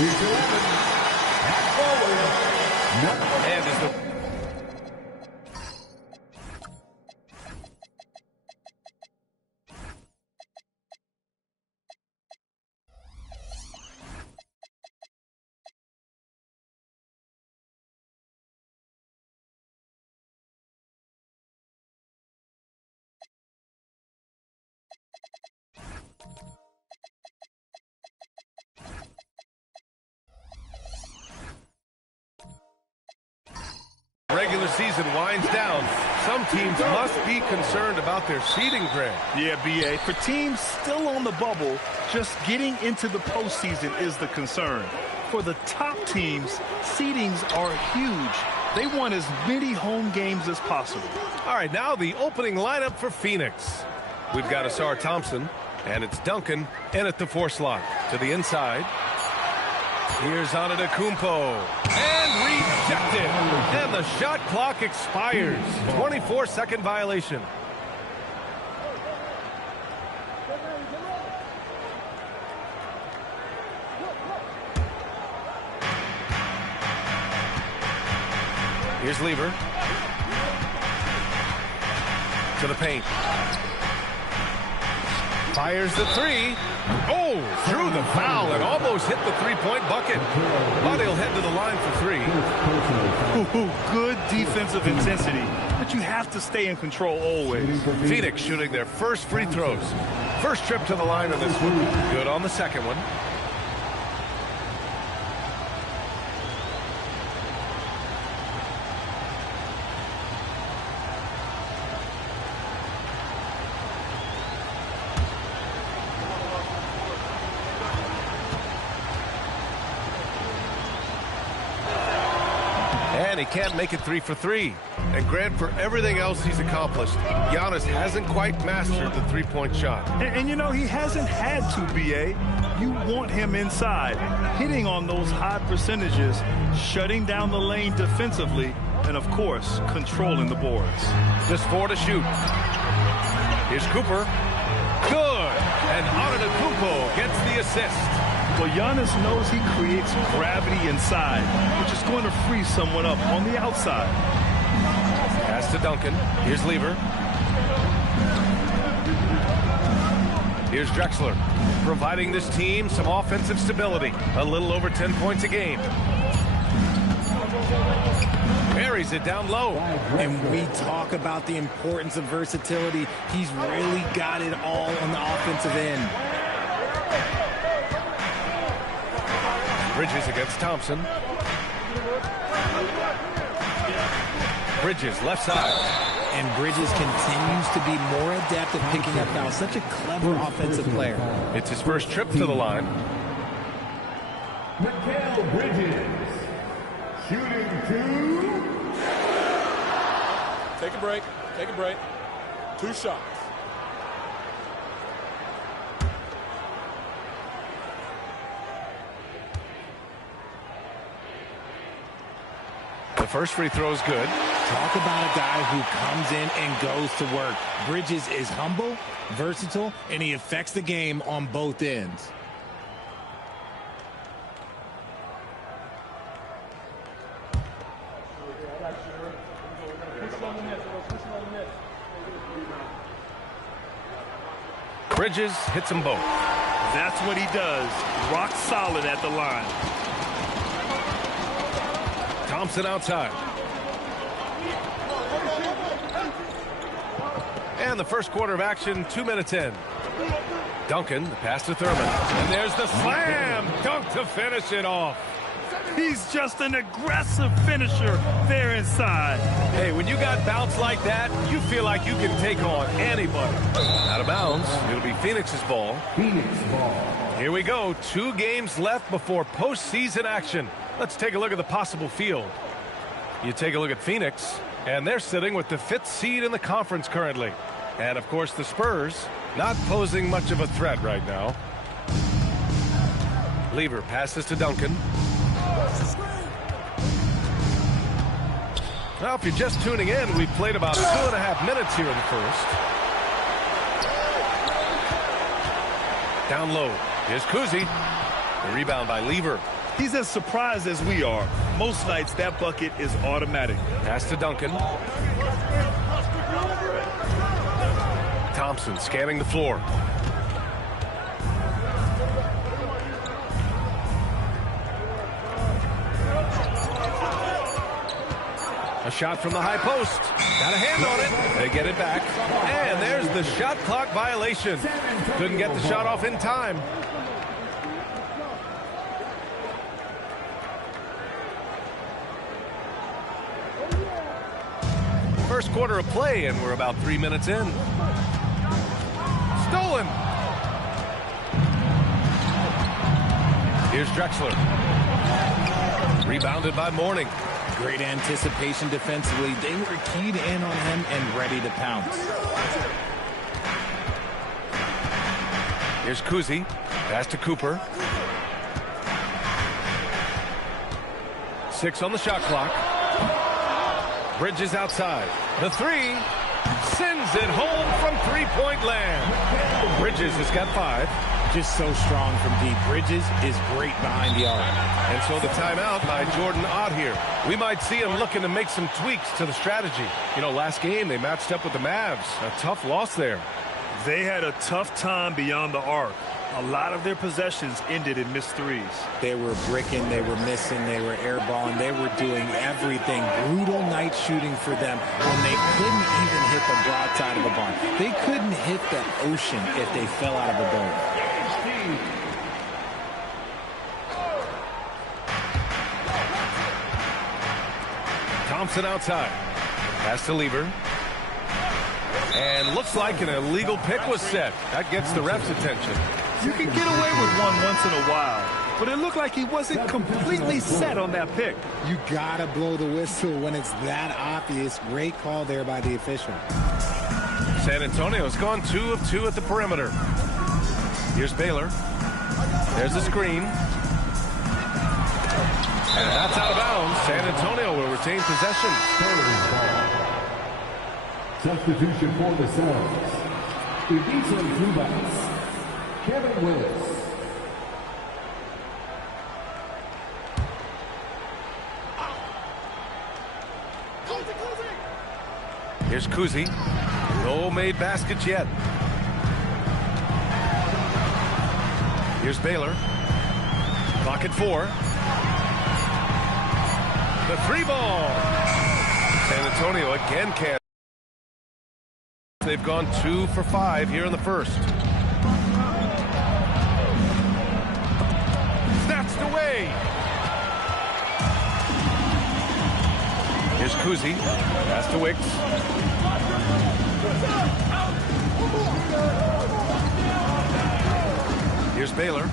And is the regular season winds down. Some teams must be concerned about their seeding, Greg. Yeah, B.A. For teams still on the bubble, just getting into the postseason is the concern. For the top teams, seedings are huge. They want as many home games as possible. All right, now the opening lineup for Phoenix. We've got Asar Thompson, and it's Duncan in at the 4 slot. To the inside. Here's Antetokounmpo. And rejected. And the shot clock expires. 24-second violation. Here's Lever. To the paint. Fires the 3. Oh, threw the foul and almost hit the three-point bucket. But he'll head to the line for 3. Good defensive intensity, but you have to stay in control always. Phoenix shooting their first free throws. First trip to the line of this one. Good on the second one. And he can't make it 3 for 3. And Grant, for everything else he's accomplished, Giannis hasn't quite mastered the three-point shot. And you know, he hasn't had to, B.A. You want him inside, hitting on those high percentages, shutting down the lane defensively, and, of course, controlling the boards. Just 4 to shoot. Here's Cooper. Good. And Antetokounmpo gets the assist. Well, Giannis knows he creates gravity inside, which is going to free someone up on the outside. Pass to Duncan. Here's Lever. Here's Drexler, providing this team some offensive stability. A little over 10 points a game. Buries it down low. And we talk about the importance of versatility. He's really got it all on the offensive end. Bridges against Thompson. Bridges, left side. And Bridges continues to be more adept at picking up fouls. Such a clever offensive player. It's his first trip to the line. Mikal Bridges, shooting 2. Take a break. Take a break. 2 shots. The first free throw is good. Talk about a guy who comes in and goes to work. Bridges is humble, versatile, and he affects the game on both ends. Bridges hits them both. That's what he does. Rock solid at the line. Thompson outside. And the first quarter of action, 2 minutes in. Duncan, the pass to Thurman. And there's the slam dunk to finish it off. He's just an aggressive finisher there inside. Hey, when you got bounce like that, you feel like you can take on anybody. Out of bounds, it'll be Phoenix's ball. Phoenix ball. Here we go. 2 games left before postseason action. Let's take a look at the possible field. You take a look at Phoenix, and they're sitting with the 5th seed in the conference currently. And, of course, the Spurs not posing much of a threat right now. Lever passes to Duncan. Now, if you're just tuning in, we've played about 2.5 minutes here in the first. Down low. Here's Kuzi. The rebound by Lever. He's as surprised as we are. Most nights, that bucket is automatic. Pass to Duncan. Thompson scanning the floor. A shot from the high post. Got a hand on it. They get it back. And there's the shot clock violation. Couldn't get the shot off in time. First quarter of play, and we're about 3 minutes in. Stolen. Here's Drexler. Rebounded by Mourning. Great anticipation defensively. They were keyed in on him and ready to pounce. Here's Kuzi. Pass to Cooper. 6 on the shot clock. Bridges outside. The three sends it home from three-point land. Bridges has got 5. Just so strong from deep. Bridges is great behind the arc. And so the timeout by Jordan Ott here. We might see him looking to make some tweaks to the strategy. You know, last game they matched up with the Mavs. A tough loss there. They had a tough time beyond the arc. A lot of their possessions ended in missed threes. They were bricking, they were missing, they were airballing, they were doing everything. Brutal night shooting for them when they couldn't even hit the broadside of the barn. They couldn't hit the ocean if they fell out of a boat. Thompson outside. Pass to Lever. And looks like an illegal pick was set. That gets the ref's attention. You can get away with one once in a while, but it looked like he wasn't completely set on that pick. You gotta blow the whistle when it's that obvious. Great call there by the official. San Antonio's gone 2 of 2 at the perimeter. Here's Baylor. There's the screen. And that's out of bounds. San Antonio will retain possession. Substitution for the Suns. Ibiza Zubats. Kevin Willis. Here's Kuzi. No made baskets yet. Here's Baylor. Clock at 4. The 3 ball. San Antonio again can't. They've gone 2 for 5 here in the first. Snatched away. Here's Kuzi. Pass to Wicks. Here's Baylor.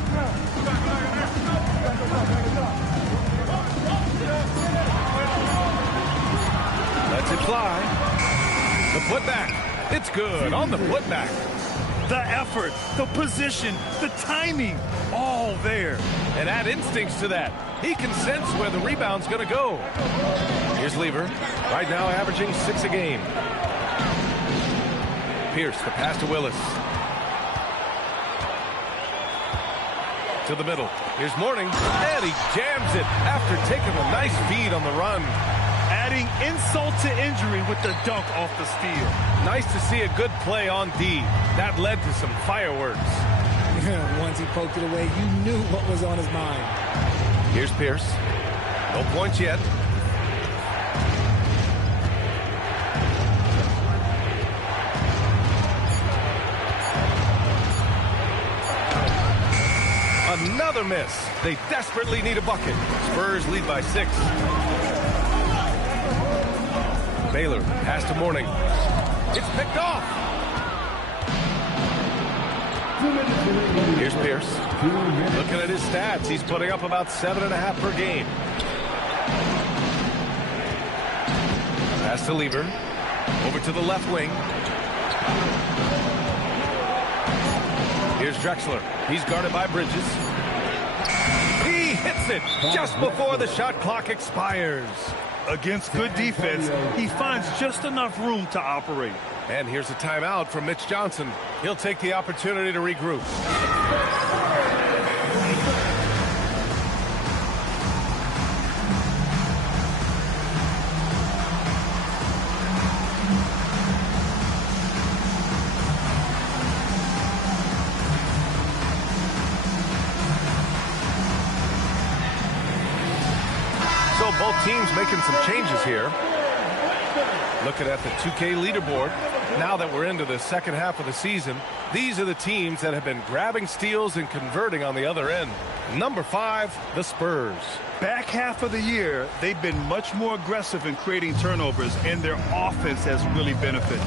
Lets it fly. The putback. It's good on the putback. The effort, the position, the timing, all there. And add instincts to that. He can sense where the rebound's going to go. Here's Lever. Right now averaging 6 a game. Pierce, the pass to Willis. To the middle. Here's Mourning. And he jams it after taking a nice feed on the run. Adding insult to injury with the dunk off the steal. Nice to see a good play on D. That led to some fireworks. Once he poked it away, you knew what was on his mind. Here's Pierce. No points yet. Another miss. They desperately need a bucket. Spurs lead by 6. Baylor, pass to Mourning. It's picked off. Here's Pierce. Looking at his stats, he's putting up about 7.5 per game. Pass to Lever. Over to the left wing. Here's Drexler. He's guarded by Bridges. He hits it just before the shot clock expires. Against good defense, he finds just enough room to operate. And here's a timeout from Mitch Johnson. He'll take the opportunity to regroup. So both teams making some changes here. Looking at the 2K leaderboard, now that we're into the second half of the season, these are the teams that have been grabbing steals and converting on the other end. Number 5, the Spurs. Back half of the year, they've been much more aggressive in creating turnovers, and their offense has really benefited.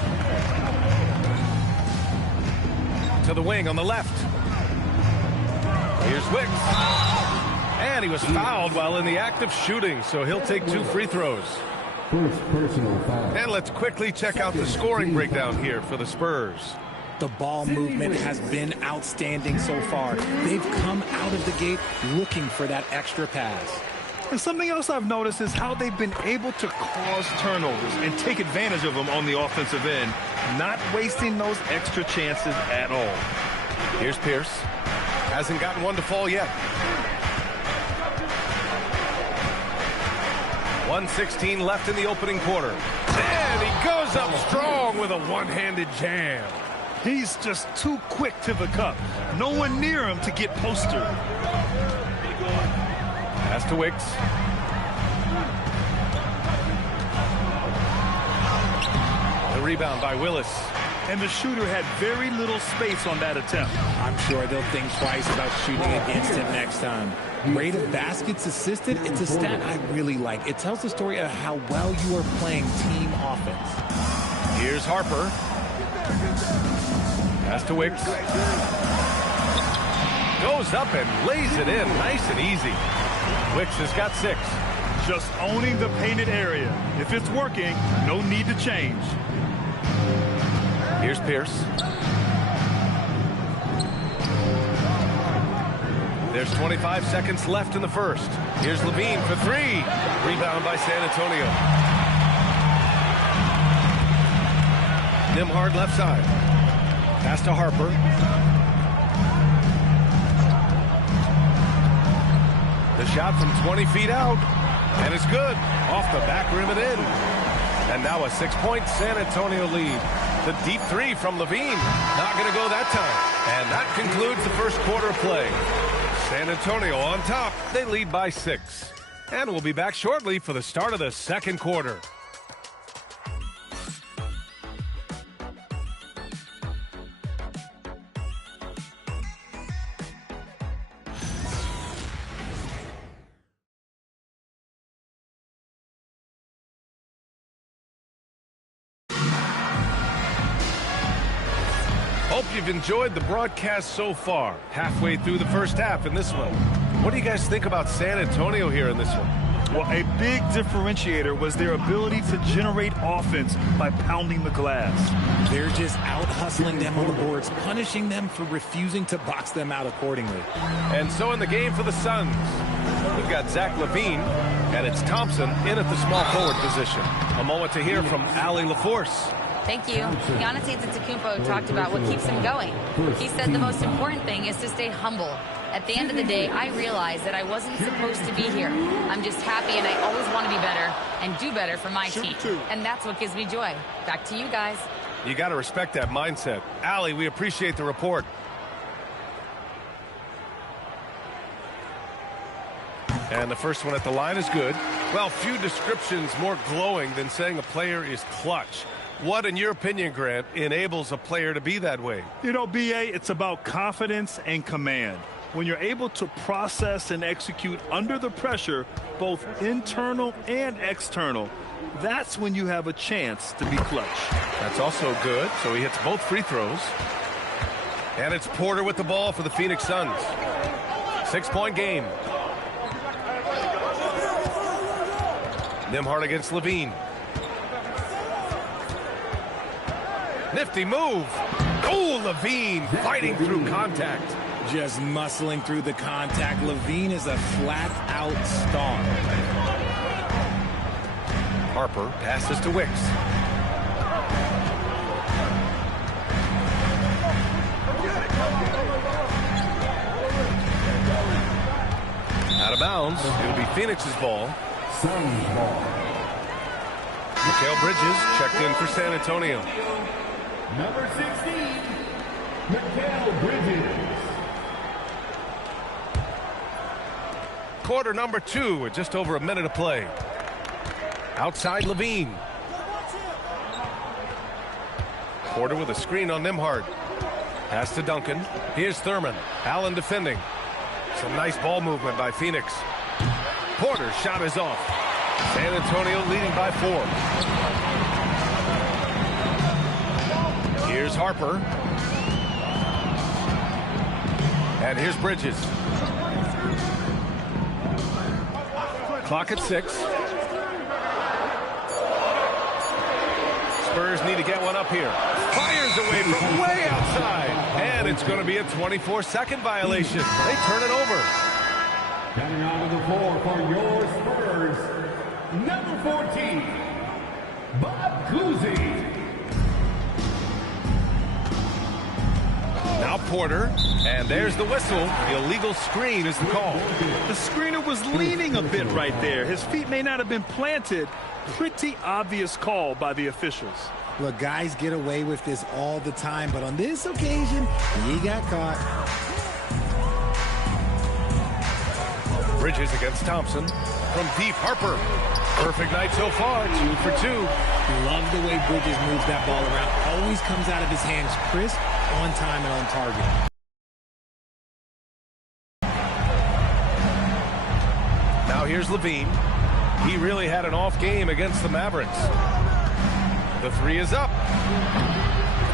To the wing on the left. Here's Wicks. And he was fouled while in the act of shooting, so he'll take 2 free throws. First personal foul. And let's quickly check out the scoring breakdown here for the Spurs. The ball movement has been outstanding so far. They've come out of the gate looking for that extra pass. And something else I've noticed is how they've been able to cause turnovers and take advantage of them on the offensive end, not wasting those extra chances at all. Here's Pierce. Hasn't gotten one to fall yet. 1:16 left in the opening quarter. And he goes up strong with a one-handed jam. He's just too quick to the cup. No one near him to get postered. Pass to Wicks. The rebound by Willis. And the shooter had very little space on that attempt. I'm sure they'll think twice about shooting against him next time. Rate of baskets assisted, it's a stat I really like. It tells the story of how well you are playing team offense. Here's Harper. Pass to Wicks. Goes up and lays it in nice and easy. Wicks has got 6. Just owning the painted area. If it's working, no need to change. Here's Pierce. There's 25 seconds left in the first. Here's Levine for 3. Rebound by San Antonio. Nimhard left side. Pass to Harper. The shot from 20 feet out. And it's good. Off the back rim and in. And now a 6-point San Antonio lead. The deep 3 from Levine. Not going to go that time. And that concludes the first quarter of play. San Antonio on top. They lead by 6. And we'll be back shortly for the start of the second quarter. Hope you've enjoyed the broadcast so far. Halfway through the first half in this one. What do you guys think about San Antonio here in this one? Well, a big differentiator was their ability to generate offense by pounding the glass. They're just out hustling them on the boards, punishing them for refusing to box them out accordingly. And so in the game for the Suns, we've got Zach LaVine, and it's Thompson in at the small forward position. A moment to hear from Allie LaForce. Thank you. Giannis Antetokounmpo talked about what keeps him going. He said the most important thing is to stay humble. At the end of the day, I realized that I wasn't supposed to be here. I'm just happy, and I always want to be better and do better for my team. And that's what gives me joy. Back to you guys. You got to respect that mindset. Allie, we appreciate the report. And the first one at the line is good. Well, few descriptions more glowing than saying a player is clutch. What, in your opinion, Grant, enables a player to be that way? You know, B.A., it's about confidence and command. When you're able to process and execute under the pressure, both internal and external, that's when you have a chance to be clutch. That's also good, so he hits both free throws. And it's Porter with the ball for the Phoenix Suns. 6-point game. Nimhard against Levine. Nifty move. Oh, Levine fighting through contact. Just muscling through the contact. Levine is a flat-out star. Harper passes to Wicks. Out of bounds. It'll be Phoenix's ball. Suns ball. Mikal Bridges checked in for San Antonio. Number 16, Mikal Bridges. quarter number 2 with just over a minute to play. Outside Levine. Porter with a screen on Nembhard. Pass to Duncan. Here's Thurman. Allen defending. Some nice ball movement by Phoenix. Porter's shot is off. San Antonio leading by 4. Here's Harper. And here's Bridges. Clock at 6. Spurs need to get one up here. Fires away from way outside. And it's going to be a 24-second violation. They turn it over. Coming onto the floor for your Spurs, number 14, Bob Cousy. Now Porter, and there's the whistle. The illegal screen is the call. The screener was leaning a bit right there. His feet may not have been planted. Pretty obvious call by the officials. Look, guys get away with this all the time, but on this occasion, he got caught. Bridges against Thompson. From deep, Harper. Perfect night so far, 2 for 2. Love the way Bridges moves that ball around. Always comes out of his hands crisp, on time, and on target. Now here's Levine. He really had an off game against the Mavericks. The 3 is up.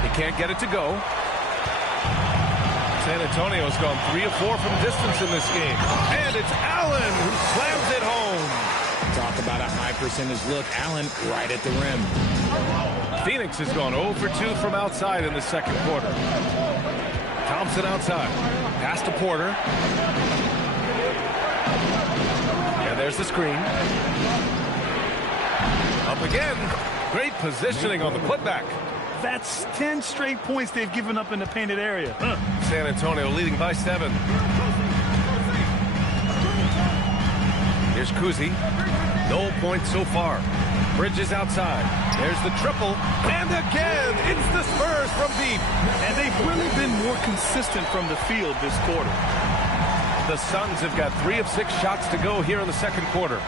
He can't get it to go. San Antonio's gone 3 of 4 from distance in this game. And it's Allen who slams it home. Talk about a high percentage look. Allen right at the rim. Phoenix has gone 0 for 2 from outside in the second quarter. Thompson outside. Pass to Porter. And there's the screen. Up again. Great positioning on the putback. That's 10 straight points they've given up in the painted area. San Antonio leading by 7. Here's Cousy. No points so far. Bridges outside. There's the triple. And again, it's the Spurs from deep. And they've really been more consistent from the field this quarter. The Suns have got 3 of 6 shots to go here in the second quarter.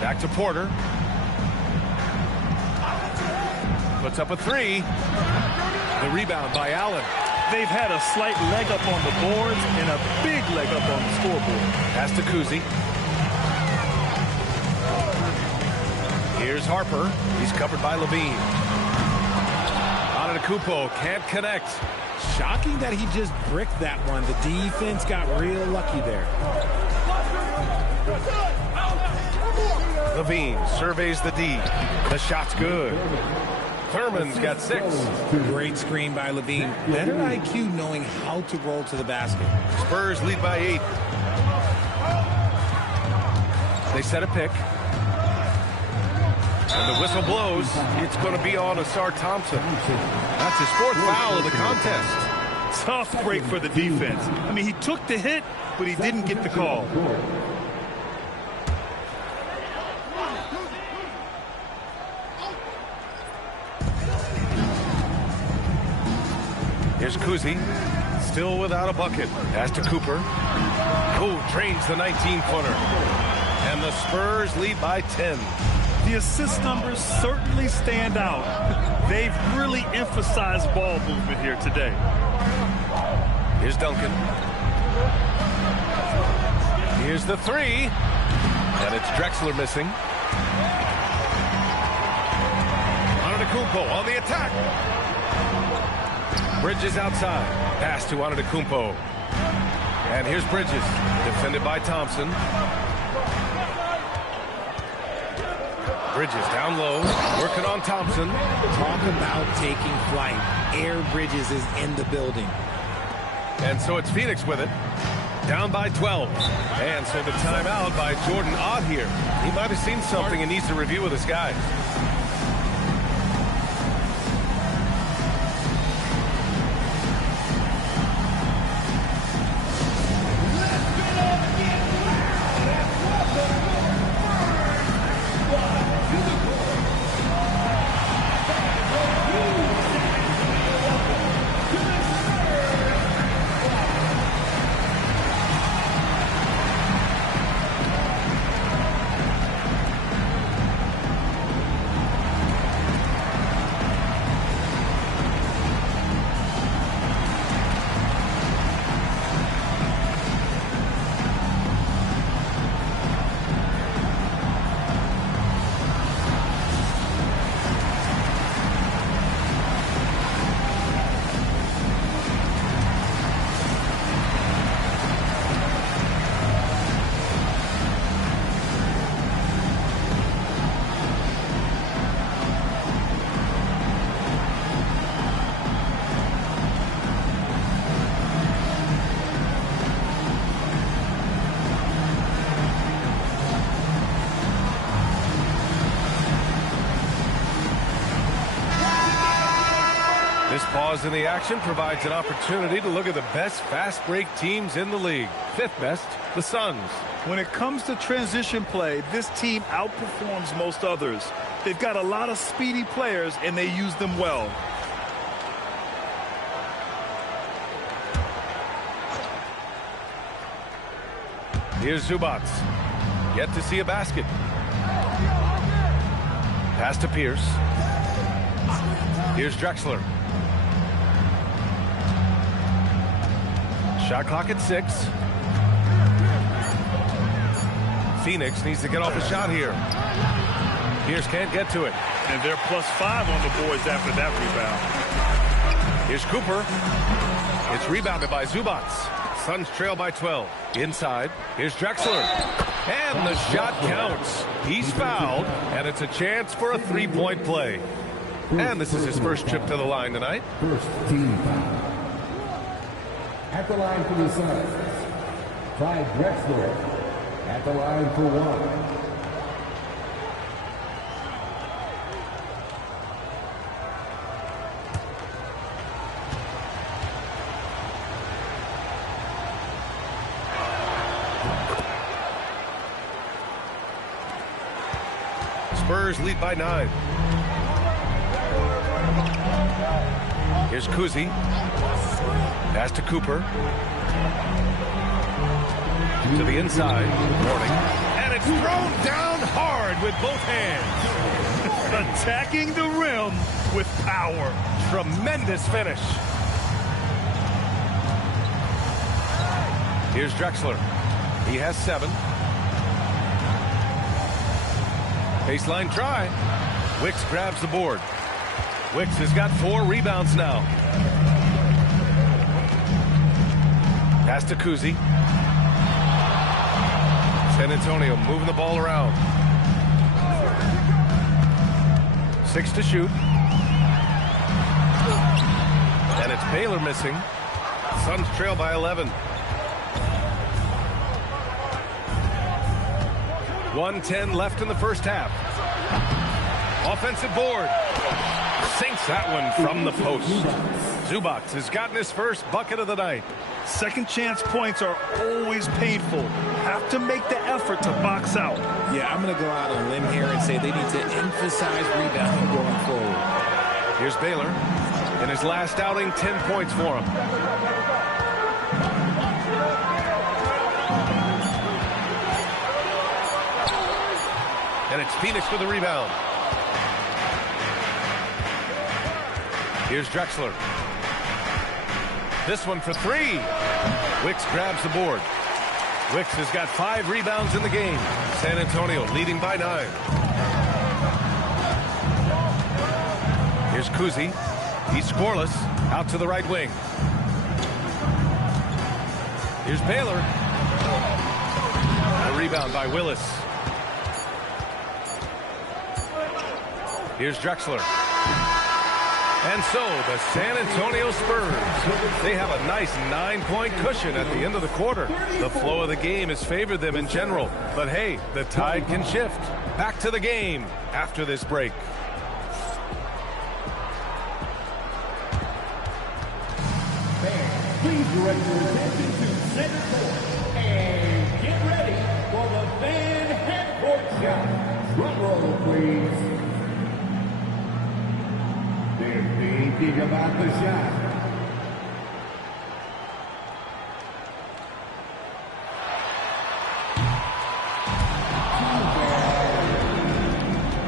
Back to Porter. Puts up a 3. The rebound by Allen. They've had a slight leg up on the boards and a big leg up on the scoreboard. Pass to Cousy. Here's Harper. He's covered by Levine. Antetokounmpo can't connect. Shocking that he just bricked that one. The defense got real lucky there. Levine surveys the D. The shot's good. Thurman's got 6. Great screen by Levine. Better IQ knowing how to roll to the basket. Spurs lead by 8. They set a pick. And the whistle blows. It's going to be on Asar Thompson. That's his 4th foul of the contest. Tough break for the defense. I mean, he took the hit, but he didn't get the call. Here's Cousy, still without a bucket. Pass to Cooper. Oh, drains the 19-footer. And the Spurs lead by 10. The assist numbers certainly stand out. They've really emphasized ball movement here today. Here's Duncan. Here's the 3. And it's Drexler missing. Antetokounmpo on the attack. Bridges outside. Pass to Antetokounmpo. And here's Bridges. Defended by Thompson. Bridges down low. Working on Thompson. Talk about taking flight. Air Bridges is in the building. And so it's Phoenix with it. Down by 12. And so the timeout by Jordan Ott here. He might have seen something and needs to review with his guys. pause in the action provides an opportunity to look at the best fast break teams in the league. Fifth best, the Suns. When it comes to transition play, this team outperforms most others. They've got a lot of speedy players, and they use them well. Here's Zubac. Yet to see a basket. Pass to Pierce. Here's Drexler. Shot clock at 6. Phoenix needs to get off a shot here. Pierce can't get to it. And they're +5 on the boards after that rebound. Here's Cooper. It's rebounded by Zubac. Suns trail by 12. Inside, here's Drexler. And the shot counts. He's fouled, and it's a chance for a three-point play. And this is his first trip to the line tonight. First team foul. At the line for the Suns, Clyde Drexler. At the line for 1. Spurs lead by 9. Here's Kuzi. Pass to Cooper. To the inside. Warning. And it's thrown down hard with both hands. Attacking the rim with power. Tremendous finish. Here's Drexler. He has 7. Baseline try. Wicks grabs the board. Wicks has got 4 rebounds now. Pass to Kuzi. San Antonio moving the ball around. 6 to shoot. And it's Baylor missing. Suns trail by 11. 1:10 left in the first half. Offensive board. Sinks that one from the post. Zubac has gotten his first bucket of the night. Second chance points are always painful. Have to make the effort to box out. Yeah, I'm going to go out on a limb here and say they need to emphasize rebounding going forward. Here's Baylor. In his last outing, 10 points for him. And it's Phoenix with the rebound. Here's Drexler. This one for 3. Wicks grabs the board. Wicks has got 5 rebounds in the game. San Antonio leading by 9. Here's Kuzi. He's scoreless. Out to the right wing. Here's Baylor. A rebound by Willis. Here's Drexler. And so the San Antonio Spurs, they have a nice 9-point cushion at the end of the quarter. The flow of the game has favored them in general. But hey, the tide can shift. Back to the game after this break. Fans, please direct your attention to center court and get ready for the fan half-court shot. Drum roll, please. They're thinking about the shot.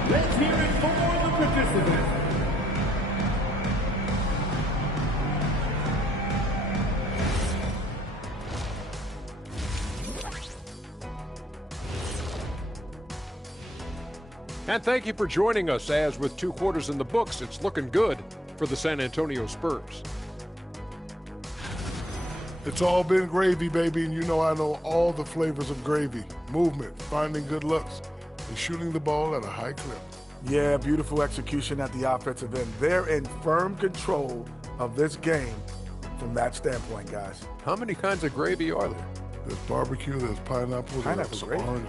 Let's hear it for the participants. And thank you for joining us, as with 2 quarters in the books, it's looking good for the San Antonio Spurs. It's all been gravy, baby, and you know I know all the flavors of gravy. Movement, finding good looks, and shooting the ball at a high clip. Yeah, beautiful execution at the offensive end. They're in firm control of this game from that standpoint, guys. How many kinds of gravy are there? There's barbecue, there's pineapple, there's gravy. orange.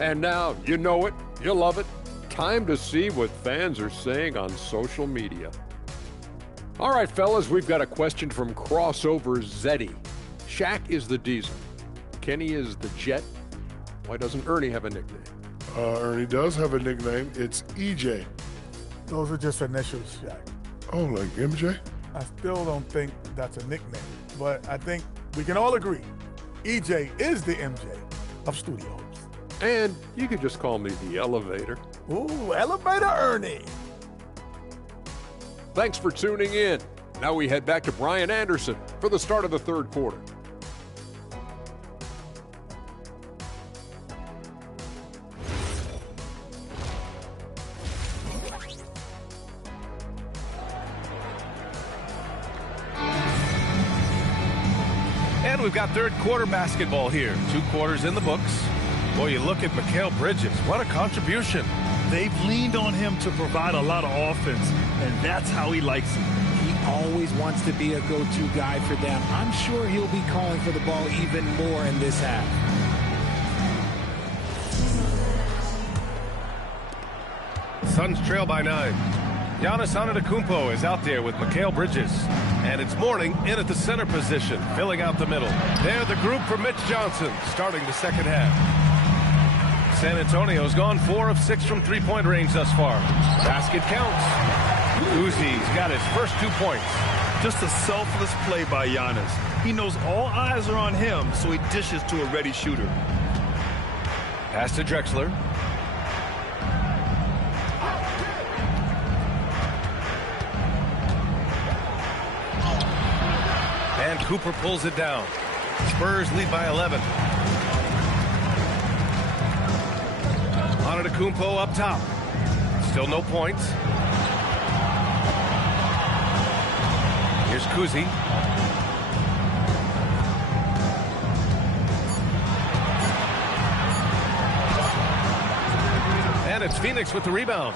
And now, you know it, you love it, Time to see what fans are saying on social media. All right, fellas, we've got a question from Crossover Zeddy. Shaq is the Diesel. Kenny is the Jet. Why doesn't Ernie have a nickname? Ernie does have a nickname. It's EJ. Those are just initials, Shaq. Oh, like MJ? I still don't think that's a nickname, but I think we can all agree EJ is the MJ of studios. And you could just call me the Elevator. Ooh, Elevator Ernie. Thanks for tuning in. Now we head back to Brian Anderson for the start of the third quarter. And we've got third quarter basketball here. 2 quarters in the books. Boy, you look at Mikal Bridges. What a contribution. They've leaned on him to provide a lot of offense, and that's how he likes it. He always wants to be a go-to guy for them. I'm sure he'll be calling for the ball even more in this half. Suns trail by 9. Giannis Antetokounmpo is out there with Mikal Bridges. And it's Mourning in at the center position, filling out the middle. They're the group for Mitch Johnson, starting the second half. San Antonio's gone 4 of 6 from three-point range thus far. Basket counts. Uzi's got his first 2 points. Just a selfless play by Giannis. He knows all eyes are on him, so he dishes to a ready shooter. Pass to Drexler. And Cooper pulls it down. Spurs lead by 11. Antetokounmpo up top. Still no points. Here's Kuzi. And it's Phoenix with the rebound.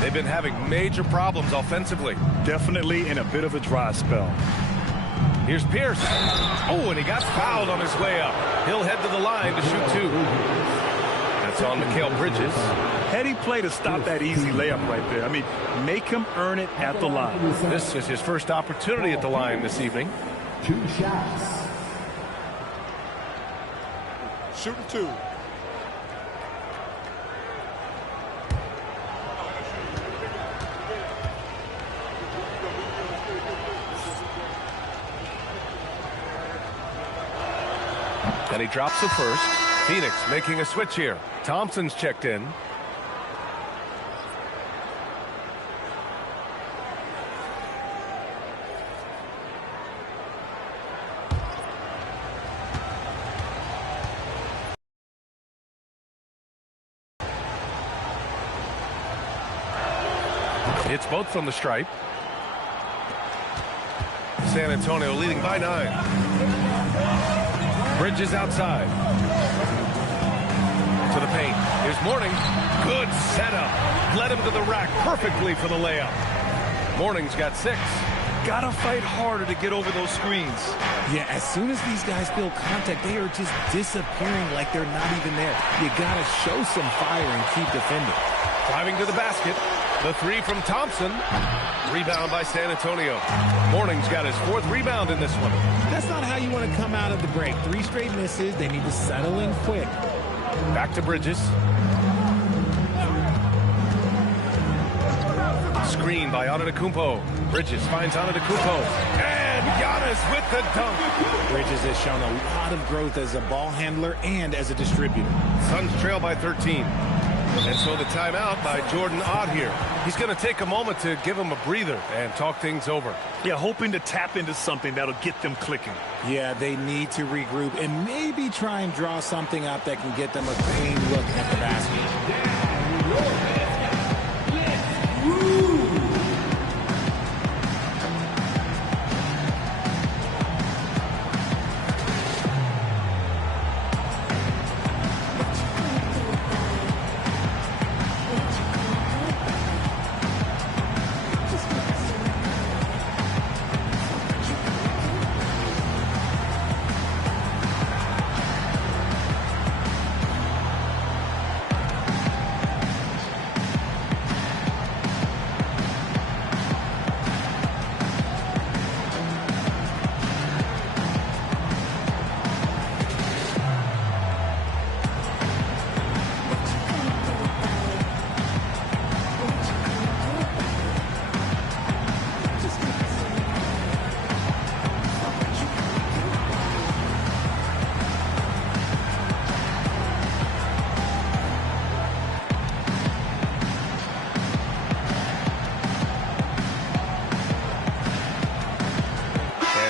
They've been having major problems offensively. Definitely in a bit of a dry spell. Here's Pierce. Oh, and he got fouled on his way up. He'll head to the line to shoot 2. That's on Mikal Bridges. Heady play to stop that easy layup right there. I mean, make him earn it at the line. This is his first opportunity at the line this evening. 2 shots. Shooting 2. And he drops the first. Phoenix making a switch here. Thompson's checked in. It's both from the stripe. San Antonio leading by 9. Bridges outside. To the paint. Here's Mourning. Good setup. Led him to the rack perfectly for the layup. Mourning's got 6. Gotta fight harder to get over those screens. Yeah, as soon as these guys feel contact, they are just disappearing like they're not even there. You gotta show some fire and keep defending. Driving to the basket. The 3 from Thompson. Rebound by San Antonio. Mourning's got his 4th rebound in this one. That's not how you want to come out of the break. 3 straight misses. They need to settle in quick. Back to Bridges. Screen by Antetokounmpo. Bridges finds Antetokounmpo. And Giannis with the dunk. Bridges has shown a lot of growth as a ball handler and as a distributor. Suns trail by 13. And so the timeout by Jordan Ott here. He's going to take a moment to give him a breather and talk things over. Yeah, hoping to tap into something that'll get them clicking. Yeah, they need to regroup and maybe try and draw something up that can get them a clean look at the basket.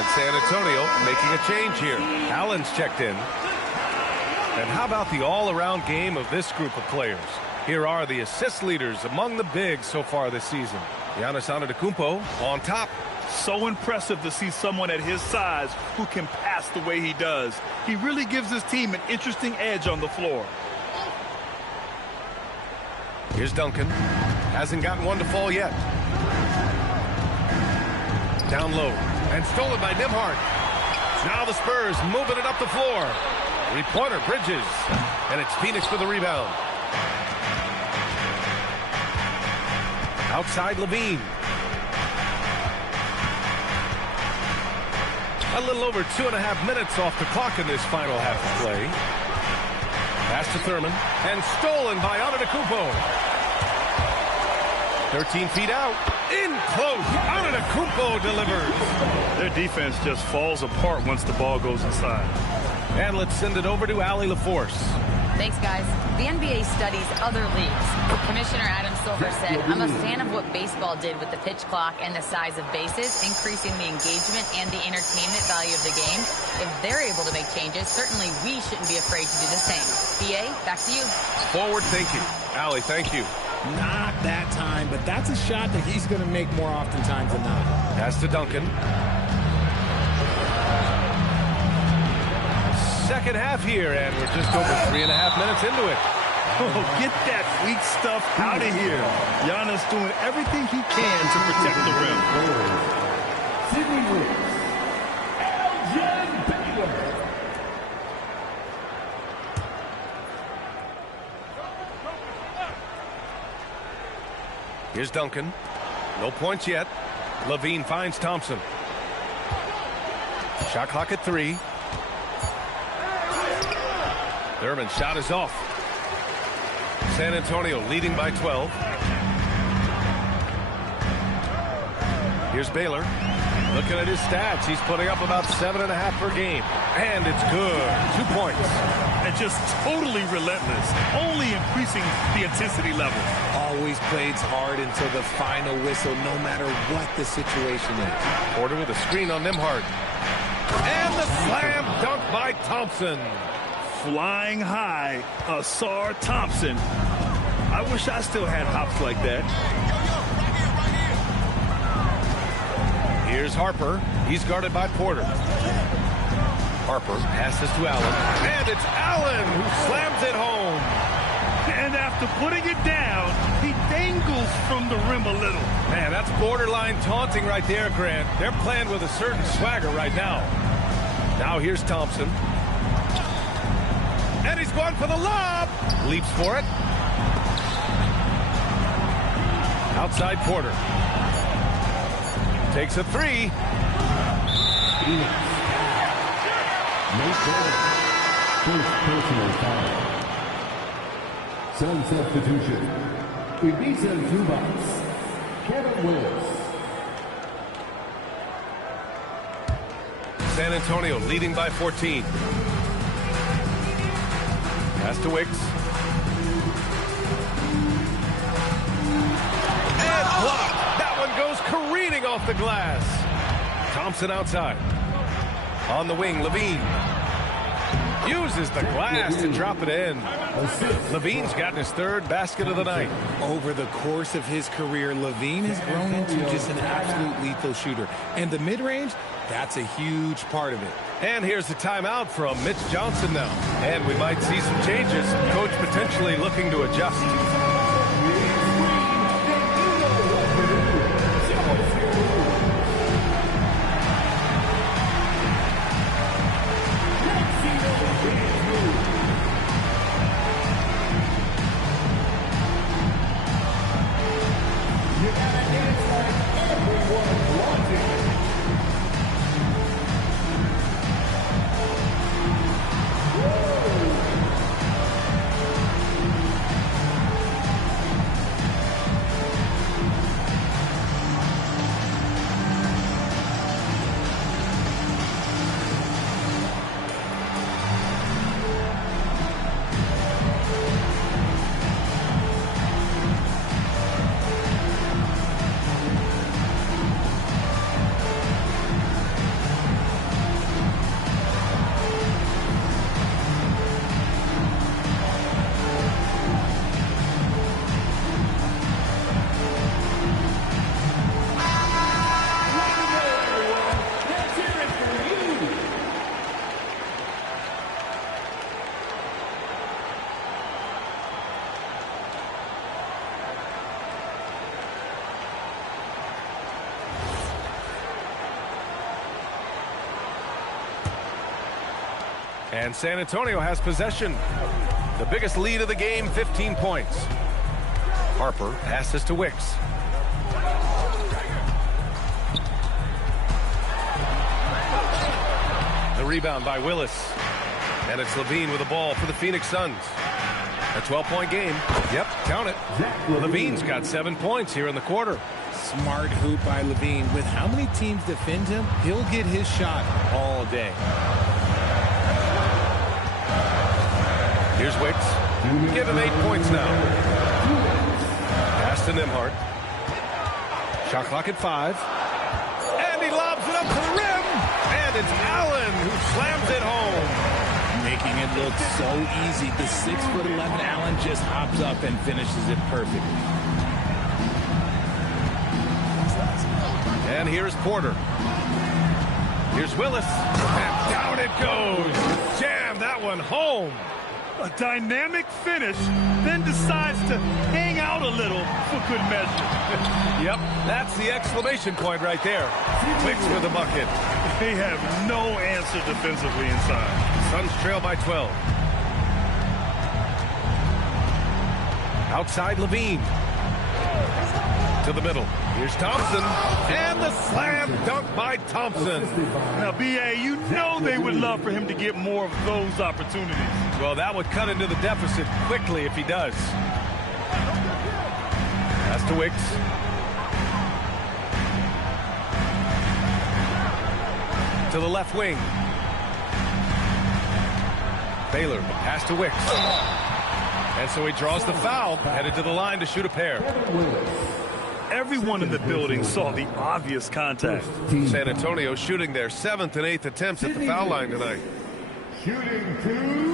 And San Antonio making a change here. Allen's checked in. And how about the all-around game of this group of players? Here are the assist leaders among the bigs so far this season. Giannis Antetokounmpo on top. So impressive to see someone at his size who can pass the way he does. He really gives his team an interesting edge on the floor. Here's Duncan. Hasn't gotten one to fall yet. Down low. And stolen by Nembhard. Now the Spurs moving it up the floor. Three-pointer, Bridges. And it's Phoenix for the rebound. Outside Levine. A little over 2.5 minutes off the clock in this final half of play. Pass to Thurman. And stolen by Antetokounmpo. 13 feet out. In close. Antetokounmpo delivers. Their defense just falls apart once the ball goes inside. And let's send it over to Allie LaForce. Thanks, guys. The NBA studies other leagues. Commissioner Adam Silver said, I'm a fan of what baseball did with the pitch clock and the size of bases, increasing the engagement and the entertainment value of the game. If they're able to make changes, certainly we shouldn't be afraid to do the same. BA, back to you. Forward thinking. Allie, thank you. Not that time, but that's a shot that he's going to make more oftentimes than not. Pass to Duncan. Second half here, and we're just over 3.5 minutes into it. Oh, get that weak stuff out of here. Giannis doing everything he can to protect the rim. Here's Duncan. No points yet. Levine finds Thompson. Shot clock at 3. Thurman's shot is off. San Antonio leading by 12. Here's Baylor. Looking at his stats, he's putting up about 7.5 per game. And it's good. 2 points. And just totally relentless. Only increasing the intensity level. Always plays hard until the final whistle, no matter what the situation is. Porter with a screen on Nembhard. And the slam dunk by Thompson. Flying high, Asar Thompson. I wish I still had hops like that. Here's Harper. He's guarded by Porter. Harper passes to Allen. And it's Allen who slams it home. And after putting it down, he dangles from the rim a little. Man, that's borderline taunting right there, Grant. They're playing with a certain swagger right now. Now here's Thompson. And he's going for the lob. Leaps for it. Outside Porter. Takes a 3. First personal foul. Some substitution. Ibiza Zubats. Kevin Willis. San Antonio leading by 14. Pass to Wicks. And blocked. That one goes careening off the glass. Thompson outside. On the wing, Levine. Uses the glass to drop it in. Levine's gotten his 3rd basket of the night. Over the course of his career, Levine has grown into just an absolute lethal shooter. And the mid-range, that's a huge part of it. And here's the timeout from Mitch Johnson now. And we might see some changes. Coach potentially looking to adjust. And San Antonio has possession. The biggest lead of the game, 15 points. Harper passes to Wicks. The rebound by Willis. And it's Levine with the ball for the Phoenix Suns. A 12-point game. Yep, count it. Levine's got 7 points here in the quarter. Smart hoop by Levine. With how many teams defend him, he'll get his shot all day. Here's Wicks. Give him 8 points now. Pass to Nembhard. Shot clock at 5. And he lobs it up to the rim. And it's Allen who slams it home. Making it look so easy. The 6'11" Allen just hops up and finishes it perfectly. And here's Porter. Here's Willis. And down it goes. Jam that one home. A dynamic finish, then decides to hang out a little for good measure. Yep, that's the exclamation point right there. Wicks with the bucket. They have no answer defensively inside. Suns trail by 12. Outside Levine. To the middle. Here's Thompson. And the slam dunk by Thompson. Now, B.A., you know they would love for him to get more of those opportunities. Well, that would cut into the deficit quickly if he does. Pass to Wicks. To the left wing. Baylor, pass to Wicks. And so he draws the foul, headed to the line to shoot a pair. Everyone in the building saw the obvious contact. San Antonio shooting their 7th and 8th attempts at the foul line tonight. Shooting 2.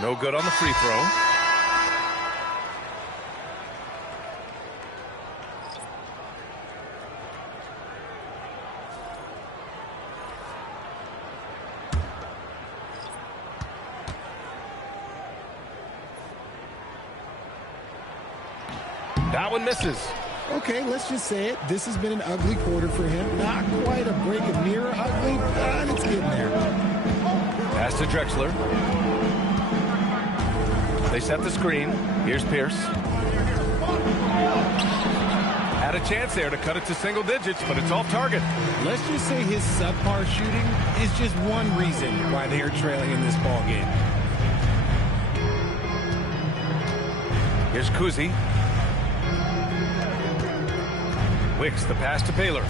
No good on the free throw. That one misses. Okay, let's just say it. This has been an ugly quarter for him. Not quite a break of near ugly, but it's getting there. Pass to Drexler. They set the screen. Here's Pierce. Had a chance there to cut it to single digits, but it's off target. Let's just say his subpar shooting is just one reason why they are trailing in this ball game. Here's Kuzi. Wicks, the pass to Baylor.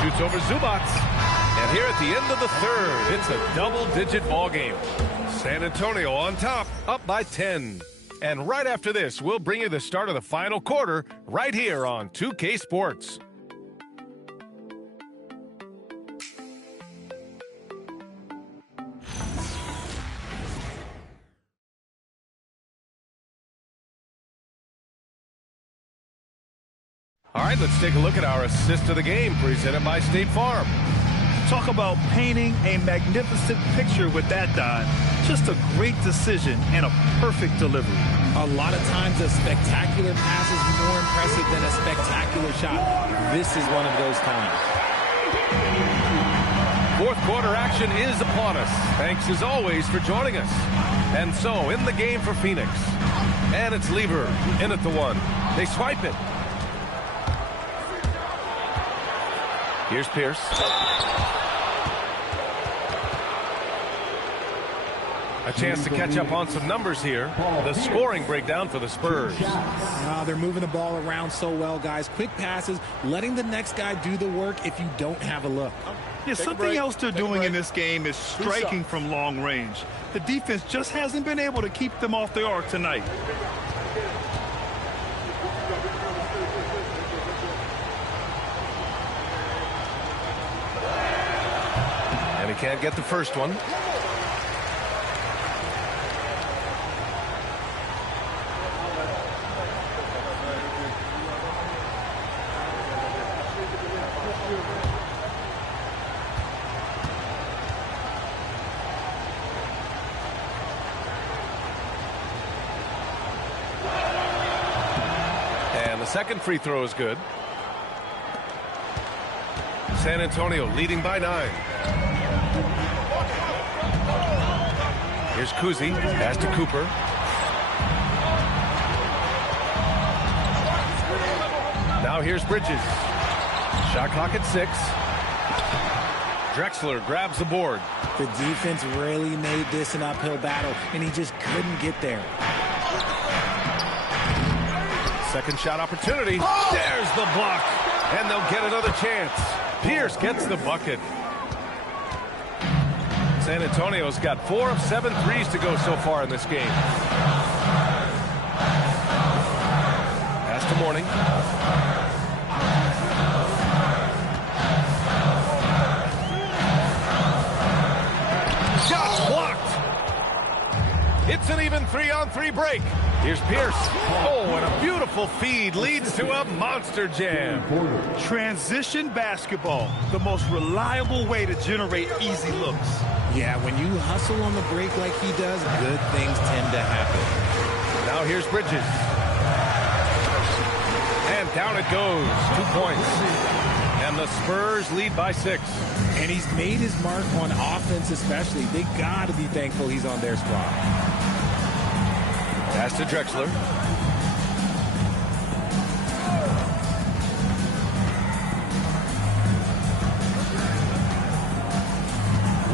Shoots over Zubac. And here at the end of the third, it's a double-digit ball game. San Antonio on top, up by 10. And right after this, we'll bring you the start of the final quarter right here on 2K Sports. All right, let's take a look at our assist of the game presented by State Farm. Talk about painting a magnificent picture with that dive. Just a great decision and a perfect delivery. A lot of times a spectacular pass is more impressive than a spectacular shot. This is one of those times. Fourth quarter action is upon us. Thanks as always for joining us. And so in the game for Phoenix. And it's Lever in at the one. They swipe it. Here's Pierce. A chance to catch up on some numbers here. The scoring breakdown for the Spurs. They're moving the ball around so well, guys. Quick passes, letting the next guy do the work if you don't have a look. Yeah, something else they're doing in this game is striking from long range. The defense just hasn't been able to keep them off the arc tonight. And he can't get the first one. And the second free throw is good. San Antonio leading by 9. Here's Kuzi. Pass to Cooper. Now here's Bridges. Shot clock at 6. Drexler grabs the board. The defense really made this an uphill battle, and he just couldn't get there. Second shot opportunity. There's the block. And they'll get another chance. Pierce gets the bucket. San Antonio's got 4 of 7 threes to go so far in this game. Pass to Mourning. Shot blocked. It's an even 3-on-3 break. Here's Pierce. Oh, and a beautiful feed leads to a monster jam. Transition basketball, the most reliable way to generate easy looks. Yeah, when you hustle on the break like he does, good things tend to happen. Now here's Bridges. And down it goes. 2 points. And the Spurs lead by 6. And he's made his mark on offense especially. They got to be thankful he's on their squad. Pass to Drexler.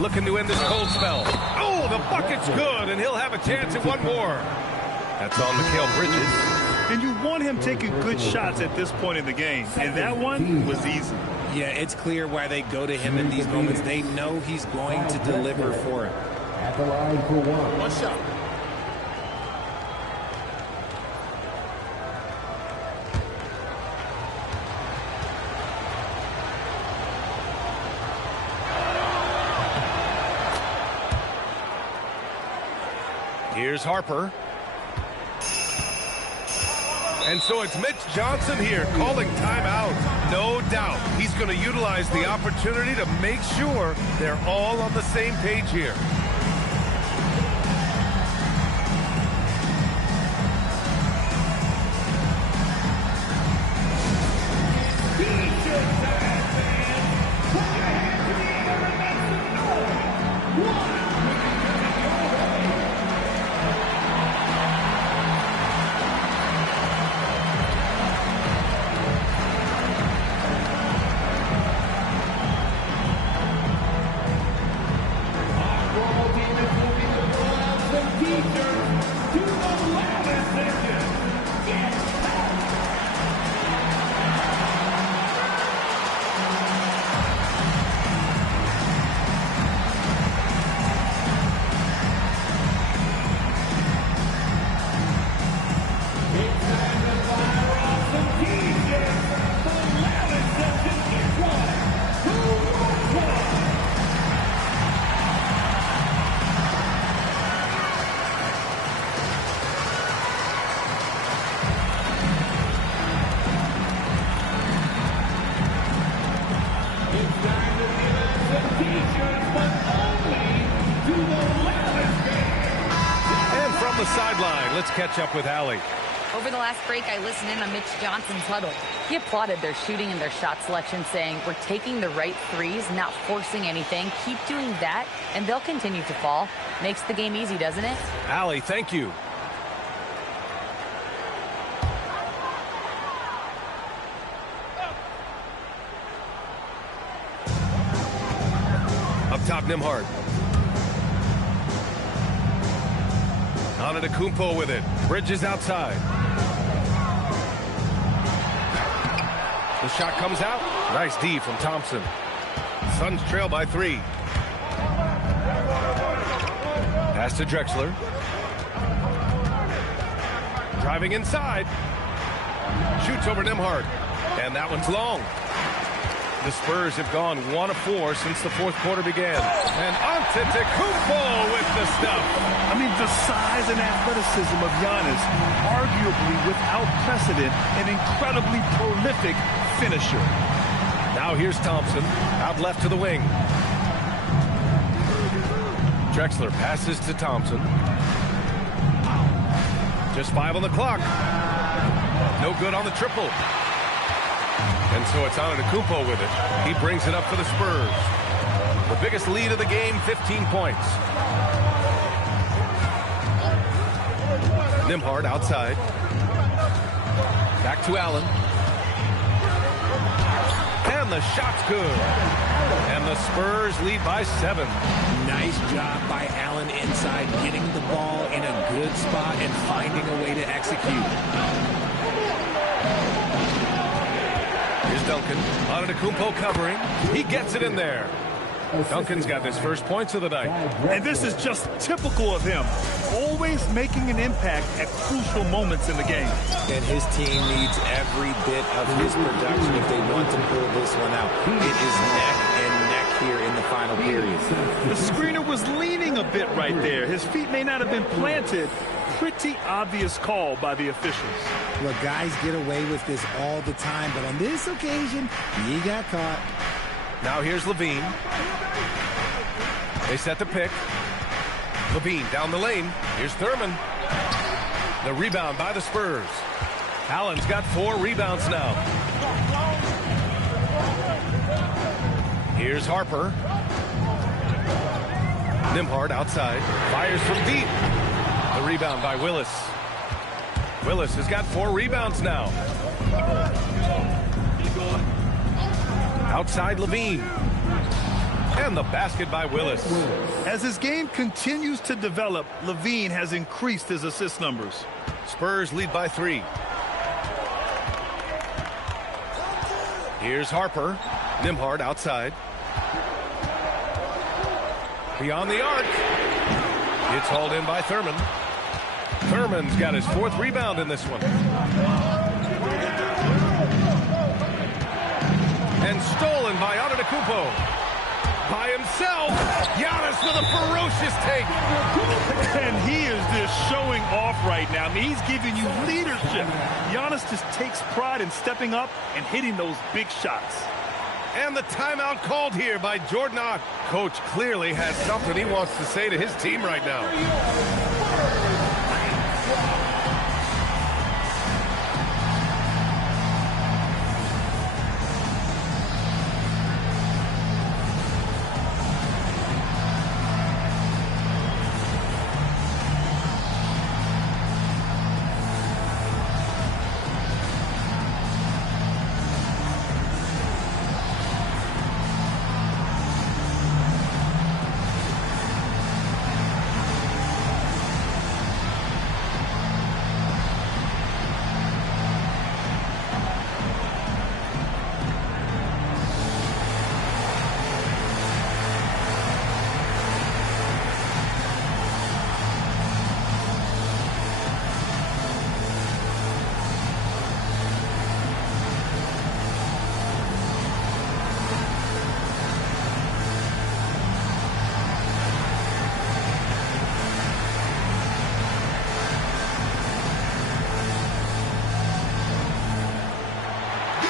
Looking to end this cold spell. Oh, the bucket's good, and he'll have a chance at one more. That's on Mikal Bridges. And you want him taking good shots at this point in the game, and that one was easy. Yeah, it's clear why they go to him in these moments. They know he's going to deliver for it. At the line for one shot. Here's Harper. And so it's Mitch Johnson here calling timeout. No doubt he's going to utilize the opportunity to make sure they're all on the same page here. Let's catch up with Allie. Over the last break, I listened in on Mitch Johnson's huddle. He applauded their shooting and their shot selection, saying, we're taking the right threes, not forcing anything. Keep doing that, and they'll continue to fall. Makes the game easy, doesn't it? Allie, thank you. Up top, Nembhard. Antetokounmpo with it. Bridges outside. The shot comes out. Nice D from Thompson. Suns trail by 3. Pass to Drexler. Driving inside. Shoots over Nembhard. And that one's long. The Spurs have gone 1 of 4 since the fourth quarter began. And Antetokounmpo with the stuff. I mean, the size and athleticism of Giannis, arguably without precedent, an incredibly prolific finisher. Now here's Thompson, out left to the wing. Drexler passes to Thompson. Just 5 on the clock. No good on the triple. And so it's Antetokounmpo with it. He brings it up for the Spurs. The biggest lead of the game, 15 points. Nembhard outside. Back to Allen. And the shot's good. And the Spurs lead by 7. Nice job by Allen inside, getting the ball in a good spot and finding a way to execute. Here's Duncan. Antetokounmpo covering. He gets it in there. Duncan's got his first points of the night. And this is just typical of him. Always making an impact at crucial moments in the game. And his team needs every bit of his production if they want to pull this one out. It is neck and neck here in the final period. The screener was leaning a bit right there. His feet may not have been planted. Pretty obvious call by the officials. Look, guys get away with this all the time, but on this occasion, he got caught. Now here's Levine. They set the pick. Levine down the lane. Here's Thurman. The rebound by the Spurs. Allen's got 4 rebounds now. Here's Harper. Nembhard outside. Fires from deep. The rebound by Willis. Willis has got 4 rebounds now. Outside Levine. And the basket by Willis. As his game continues to develop, Levine has increased his assist numbers. Spurs lead by 3. Here's Harper. Nembhard outside. Beyond the arc. It's hauled in by Thurman. Thurman's got his 4th rebound in this one. And stolen by Antetokounmpo. By himself, Giannis with a ferocious take. And he is just showing off right now. I mean, he's giving you leadership. Giannis just takes pride in stepping up and hitting those big shots. And the timeout called here by Jordan Ott. Coach clearly has something he wants to say to his team right now.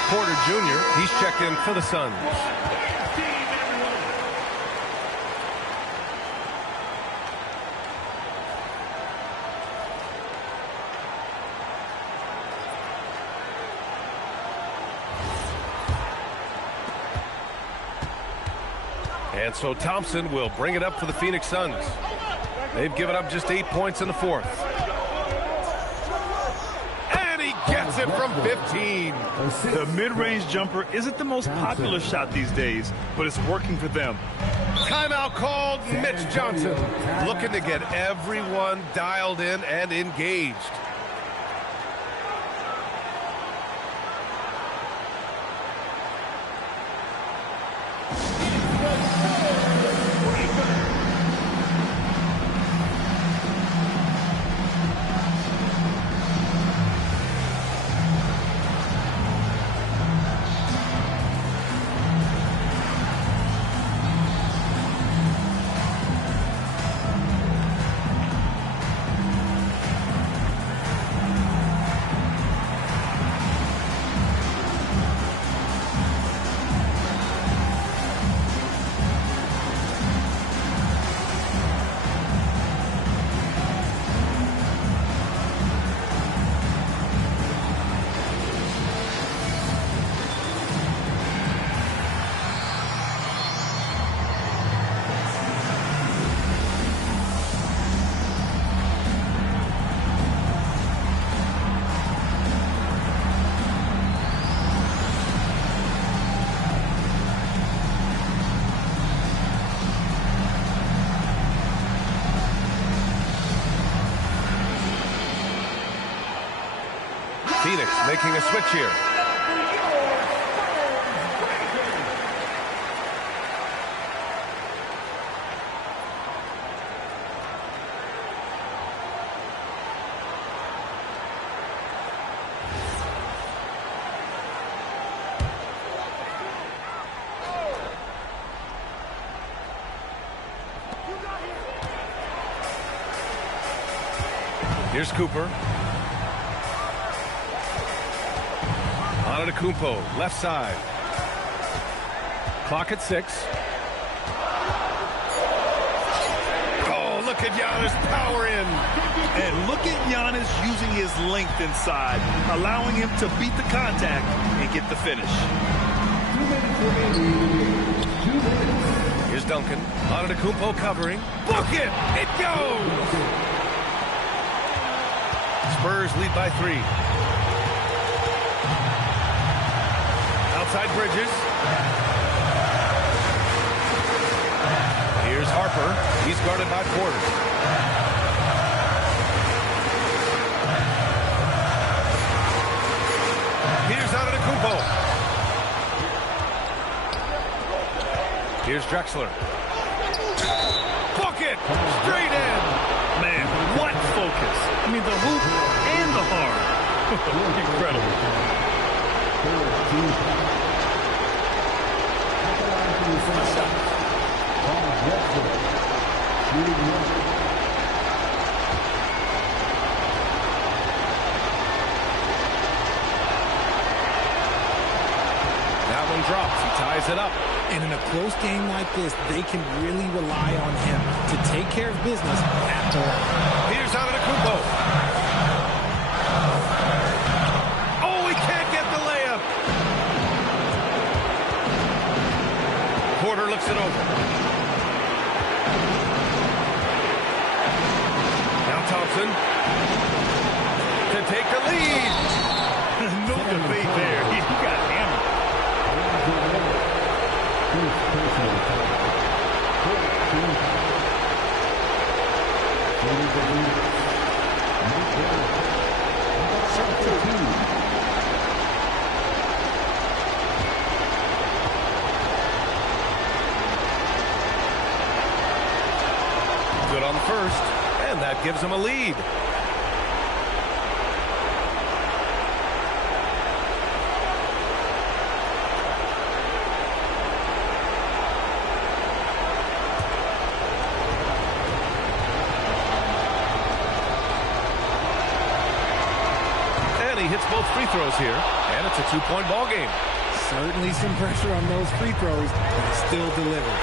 Porter Jr., he's checked in for the Suns. And so Thompson will bring it up for the Phoenix Suns. They've given up just 8 points in the 4th. Gets it from 15. The mid-range jumper isn't the most popular shot these days, but it's working for them. Timeout called. Mitch Johnson looking to get everyone dialed in and engaged. Phoenix making a switch here. Here's Cooper. Antetokounmpo, left side. Clock at 6. Oh, look at Giannis power in. And look at Giannis using his length inside, allowing him to beat the contact and get the finish. Here's Duncan. Antetokounmpo covering. Book it! It goes! Spurs lead by 3. Outside Bridges. Here's Harper. He's guarded by Porter. Here's Antetokounmpo. Here's Drexler. Book it! Straight in! Man, what focus. I mean, the hoop and the heart. Incredible. That one drops. He ties it up. And in a close game like this, they can really rely on him to take care of business at the line. Here's Antetokounmpo. Oh, he can't get the layup. Porter looks it over. Now Thompson to take the lead. No debate there. He got hammered. Good on the first, and that gives him a lead. He hits both free throws here, and it's a 2-point ball game. Certainly some pressure on those free throws, but he still delivered.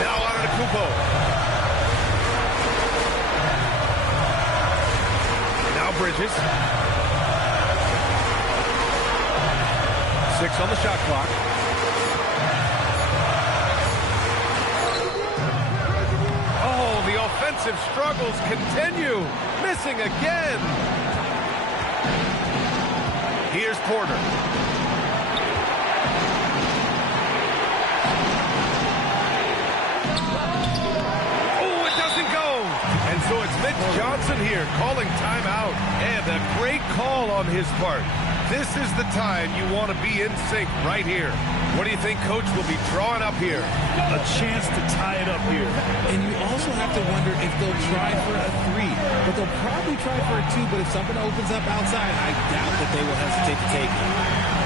Now Antetokounmpo. Now Bridges. 6 on the shot clock. Oh, the offensive struggles continue. Missing again. Here's Porter. Oh, it doesn't go. And so it's Mitch Johnson here calling timeout. And a great call on his part. This is the time you want to be in sync right here. What do you think Coach will be drawing up here? A chance to tie it up here. And you also have to wonder if they'll try for a 3. But they'll probably try for a 2. But if something opens up outside, I doubt that they will hesitate to take it.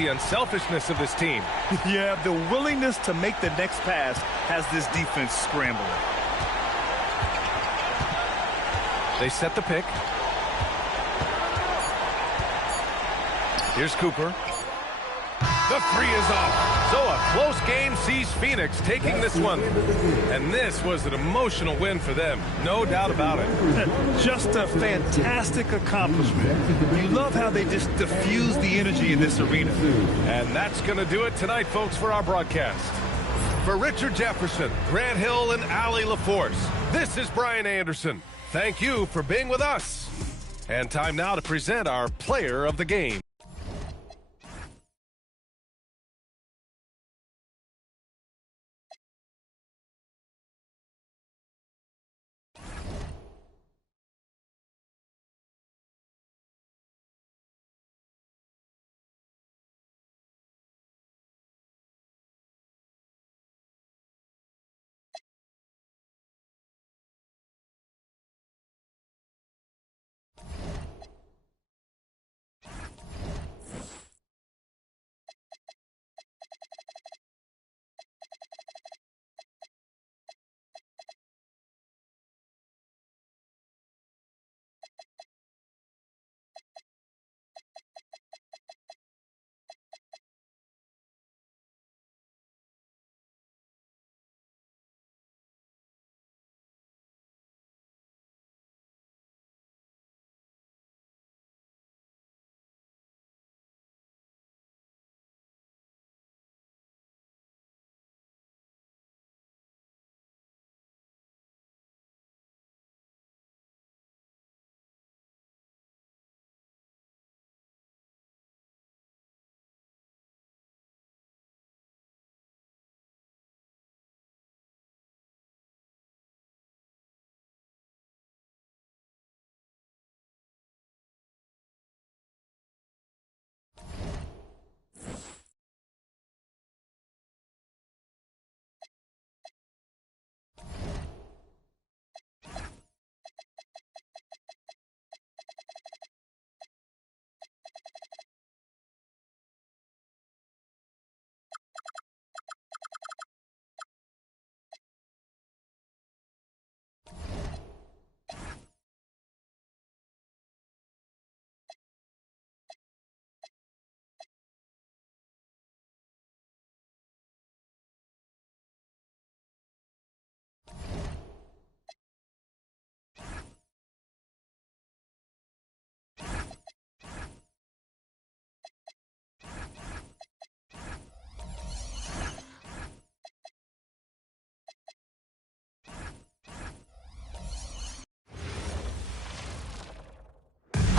the unselfishness of this team. Yeah, the willingness to make the next pass has this defense scrambling. They set the pick. Here's Cooper. The three is off. So a close game sees Phoenix taking this one. And this was an emotional win for them. No doubt about it. Just a fantastic accomplishment. You love how they just diffuse the energy in this arena. And that's going to do it tonight, folks, for our broadcast. For Richard Jefferson, Grant Hill, and Allie LaForce, this is Brian Anderson. Thank you for being with us. And time now to present our player of the game.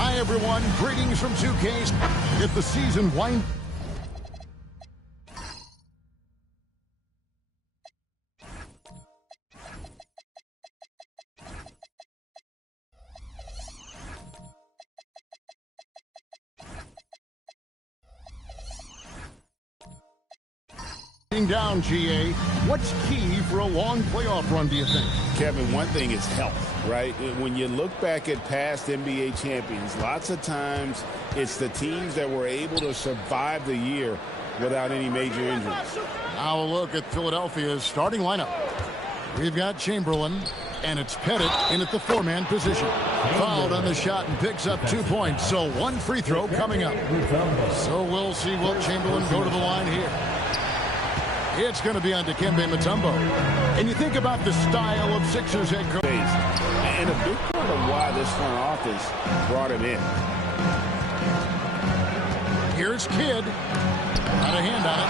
Hi, everyone. Greetings from 2K's. If the season winds... down, GA. What's key for a long playoff run, do you think? Kevin, one thing is health, right? When you look back at past NBA champions, lots of times it's the teams that were able to survive the year without any major injuries. Now a look at Philadelphia's starting lineup. We've got Chamberlain, and it's Pettit in at the four-man position. Fouled on the shot and picks up 2 points, so one free throw coming up. So we'll see Wilt Chamberlain go to the line here. It's going to be on Dikembe Mutombo. And you think about the style of Sixers head coach. And a big part of why this front office brought him in. Here's Kidd. Got a hand on it.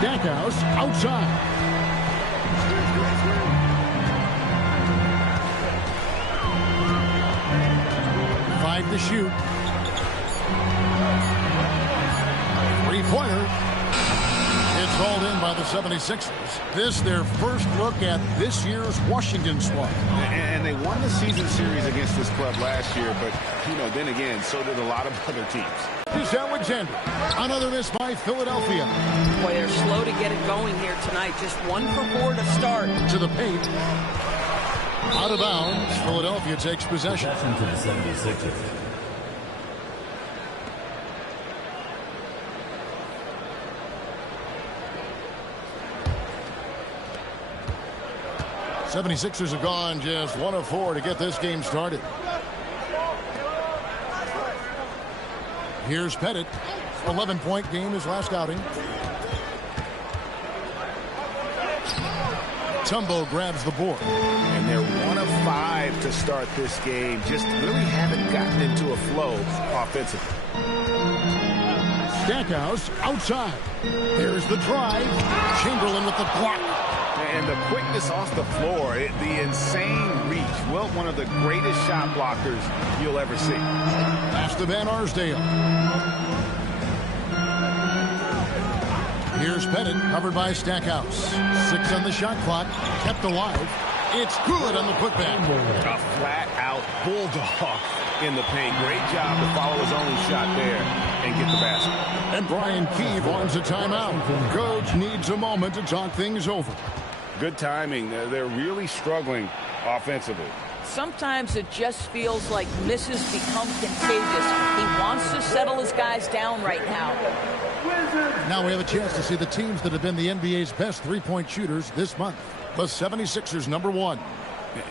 Stackhouse outside. 5 to shoot. Three-pointer. It's hauled in by the 76ers. This their first look at this year's Washington squad. And they won the season series against this club last year, but, you know, then again, so did a lot of other teams. Here's Alexander. Another miss by Philadelphia. Boy, they're slow to get it going here tonight. Just 1 for 4 to start. To the paint. Out of bounds. Philadelphia takes possession. Possession to the 76ers. 76ers have gone just 1 of 4 to get this game started. Here's Pettit. 11-point game his last outing. Tumbo grabs the board. And they're 1 of 5 to start this game. Just really haven't gotten into a flow offensively. Stackhouse outside. Here's the drive. Chamberlain with the block. And the quickness off the floor, the insane reach. Well, one of the greatest shot blockers you'll ever see. Pass to Van Arsdale. Here's Pettit, covered by Stackhouse. 6 on the shot clock, kept alive. It's good on the putback. A flat-out bulldog in the paint. Great job to follow his own shot there and get the basket. And Brian Keefe wants a timeout. Coach needs a moment to talk things over. Good timing. They're really struggling offensively. Sometimes it just feels like misses become contagious. He wants to settle his guys down right now. Now we have a chance to see the teams that have been the NBA's best three-point shooters this month. The 76ers, number 1.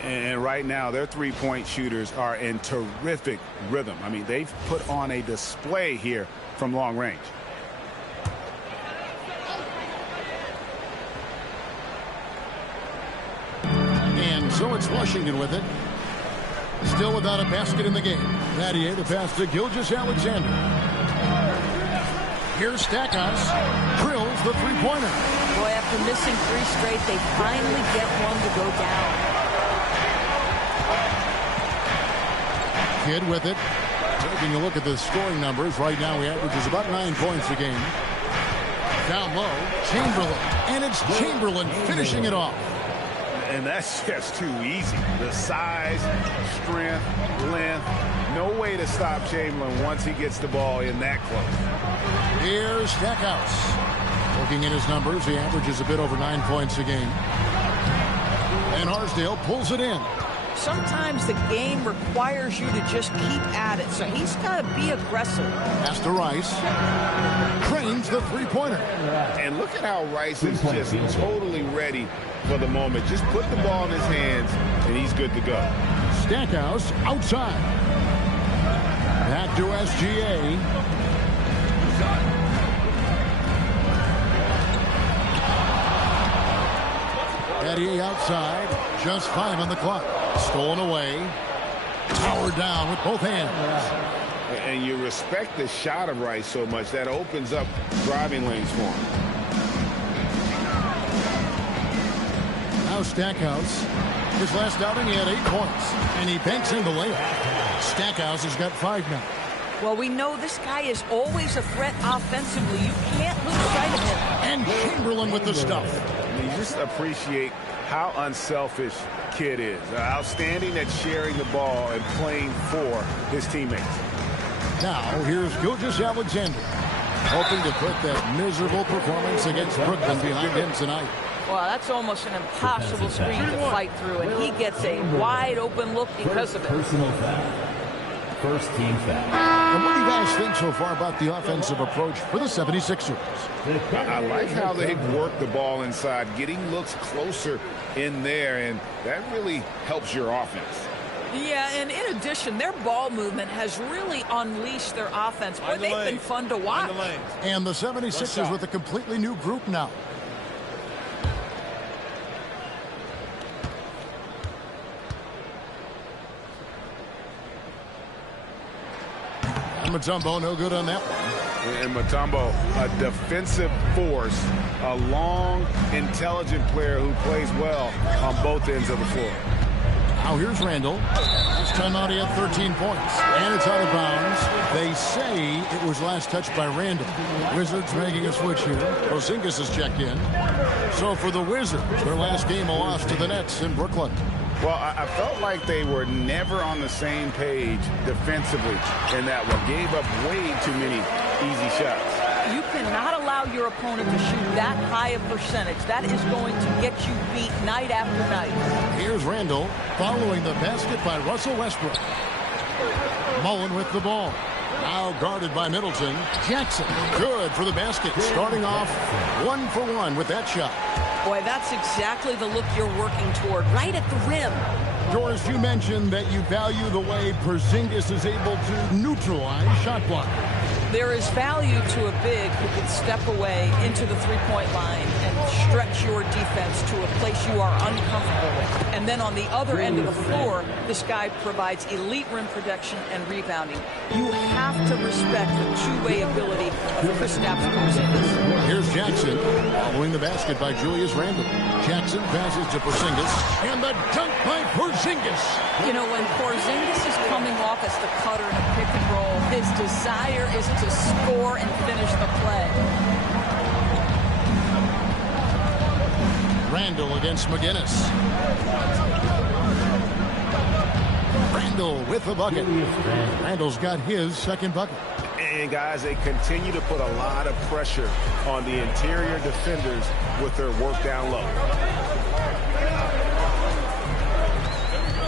And right now, their three-point shooters are in terrific rhythm. I mean, they've put on a display here from long range. And so it's Washington with it. Still without a basket in the game. Nattier, the pass to Gilgeous-Alexander. Here's Stackhouse. Drills the three-pointer. Boy, after missing 3 straight, they finally get one to go down. Kidd with it. Taking a look at the scoring numbers. Right now, he averages about 9 points a game. Down low, Chamberlain. And it's Chamberlain finishing it off. And that's just too easy. The size, strength, length. No way to stop Chamberlain once he gets the ball in that close. Here's Stackhouse. Looking at his numbers, he averages a bit over 9 points a game. And Arsdale pulls it in. Sometimes the game requires you to just keep at it, so he's got to be aggressive. Pass to Rice. Trains the three-pointer. And look at how Rice is just totally ready for the moment. Just put the ball in his hands, and he's good to go. Stackhouse outside. Back to SGA. Nattier outside. Just 5 on the clock. Stolen away. Towered down with both hands. And you respect the shot of Rice so much that opens up driving lanes for him. Now Stackhouse. His last outing, he had 8 points. And he banks in the layup. Stackhouse has got 5 now. Well, we know this guy is always a threat offensively. You can't lose sight of him. And Chamberlain with the stuff. You just appreciate how unselfish Kidd is. Outstanding at sharing the ball and playing for his teammates. Now, here's Gilgeous-Alexander. Hoping to put that miserable performance against Brooklyn behind him tonight. Well, that's almost an impossible screen to fight through, and he gets a wide open look because of it. Personal foul. First team foul. And what do you guys think so far about the offensive approach for the 76ers? I like how they've worked the ball inside, getting looks closer in there, and that really helps your offense. Yeah, and in addition, their ball movement has really unleashed their offense. Boy, they've been fun to watch. And the 76ers with a completely new group now. Mutombo no good on that one. And Mutombo, a defensive force, a long, intelligent player who plays well on both ends of the floor. Now here's Randall. Last time out he had 13 points. And it's out of bounds. They say it was last touched by Randall. Wizards making a switch here. Porzingis has checked in. So for the Wizards, their last game a loss to the Nets in Brooklyn. Well, I felt like they were never on the same page defensively in that one. Gave up way too many easy shots. You cannot allow your opponent to shoot that high a percentage. That is going to get you beat night after night. Here's Randall following the basket by Russell Westbrook. Mullen with the ball. Now guarded by Middleton. Jackson, good for the basket. Starting off 1 for 1 with that shot. Boy, that's exactly the look you're working toward, right at the rim. Doris, you mentioned that you value the way Porzingis is able to neutralize shot blockers. There is value to a big who can step away into the three-point line and stretch your defense to a place you are uncomfortable with. And then on the other end of the floor, this guy provides elite rim protection and rebounding. You have to respect the two-way ability of Kristaps Porzingis. Here's Jackson following the basket by Julius Randle. Jackson passes to Porzingis, and the dunk by Porzingis. You know, when Porzingis is coming off as the cutter in a pick and roll, his desire is to score and finish the play. Randle against McGinnis. Randle with the bucket. Randle's got his second bucket. And guys, they continue to put a lot of pressure on the interior defenders with their work down low.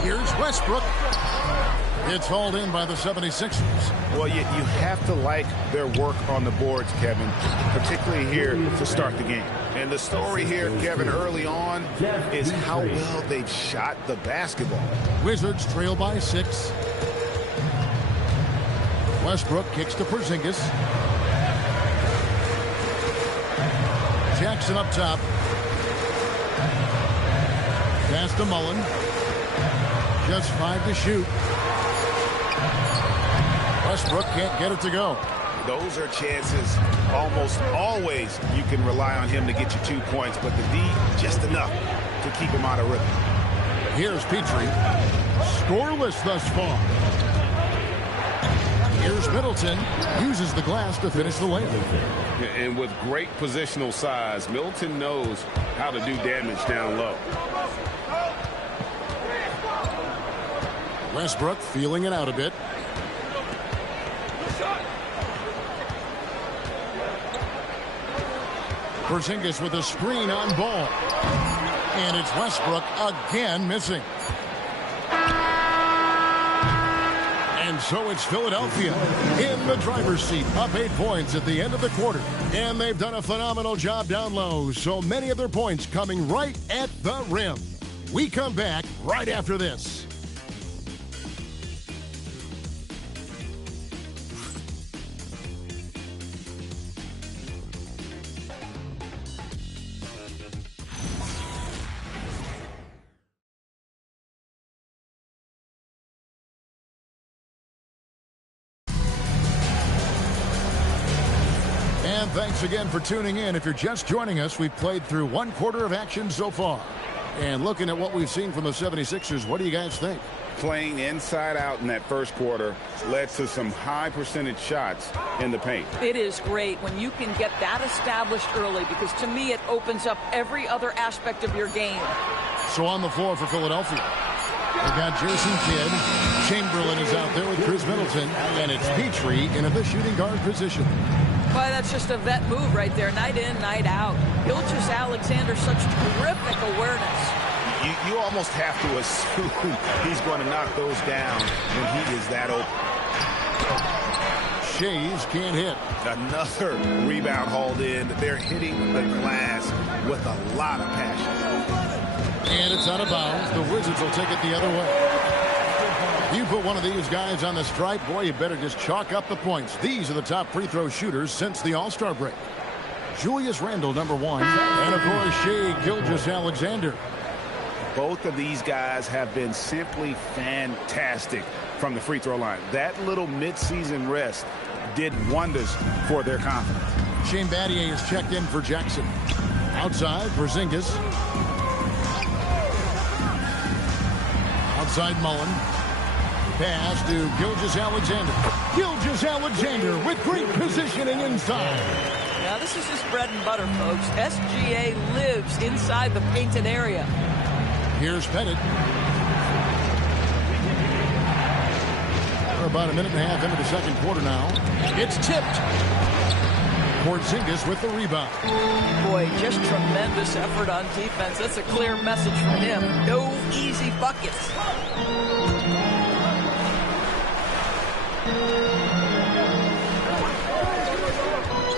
Here's Westbrook. It's hauled in by the 76ers. Well, you have to like their work on the boards, Kevin, particularly here to start the game. And the story here, Kevin, early on is how well they've shot the basketball. Wizards trail by 6. Westbrook kicks to Porzingis. Jackson up top. Pass to Mullen. Just 5 to shoot. Westbrook can't get it to go. Those are chances almost always you can rely on him to get you 2 points, but the D just enough to keep him out of rhythm. Here's Petrie. Scoreless thus far. Here's Middleton. Uses the glass to finish the layup. And with great positional size, Middleton knows how to do damage down low. Westbrook feeling it out a bit. Porzingis with a screen on ball. And it's Westbrook again missing. And so it's Philadelphia in the driver's seat, up 8 points at the end of the quarter. And they've done a phenomenal job down low, so many of their points coming right at the rim. We come back right after this. Thanks again for tuning in. If you're just joining us, we've played through 1 quarter of action so far. And looking at what we've seen from the 76ers, what do you guys think? Playing inside out in that first quarter led to some high percentage shots in the paint. It is great when you can get that established early, because to me it opens up every other aspect of your game. So on the floor for Philadelphia, we've got Jason Kidd. Chamberlain is out there with Chris Middleton. And it's Petrie in the shooting guard position. Boy, that's just a vet move right there. Night in, night out. Gilgeous-Alexander, such terrific awareness. You almost have to assume he's going to knock those down when he is that open. Shays can't hit. Another rebound hauled in. They're hitting the glass with a lot of passion. And it's out of bounds. The Wizards will take it the other way. You put one of these guys on the stripe, boy, you better just chalk up the points. These are the top free throw shooters since the All-Star break. Julius Randle, number 1. And, of course, Shai Gilgeous-Alexander. Both of these guys have been simply fantastic from the free throw line. That little midseason rest did wonders for their confidence. Shane Battier is checked in for Jackson. Outside, Porzingis. Outside, Mullen. Pass to Gilgeous-Alexander. Gilgeous-Alexander with great positioning inside. Now this is his bread and butter, folks. SGA lives inside the painted area. Here's Pettit. We're about a minute and a half into the second quarter now. It's tipped. Porzingis with the rebound. Boy, just tremendous effort on defense. That's a clear message from him. No easy buckets.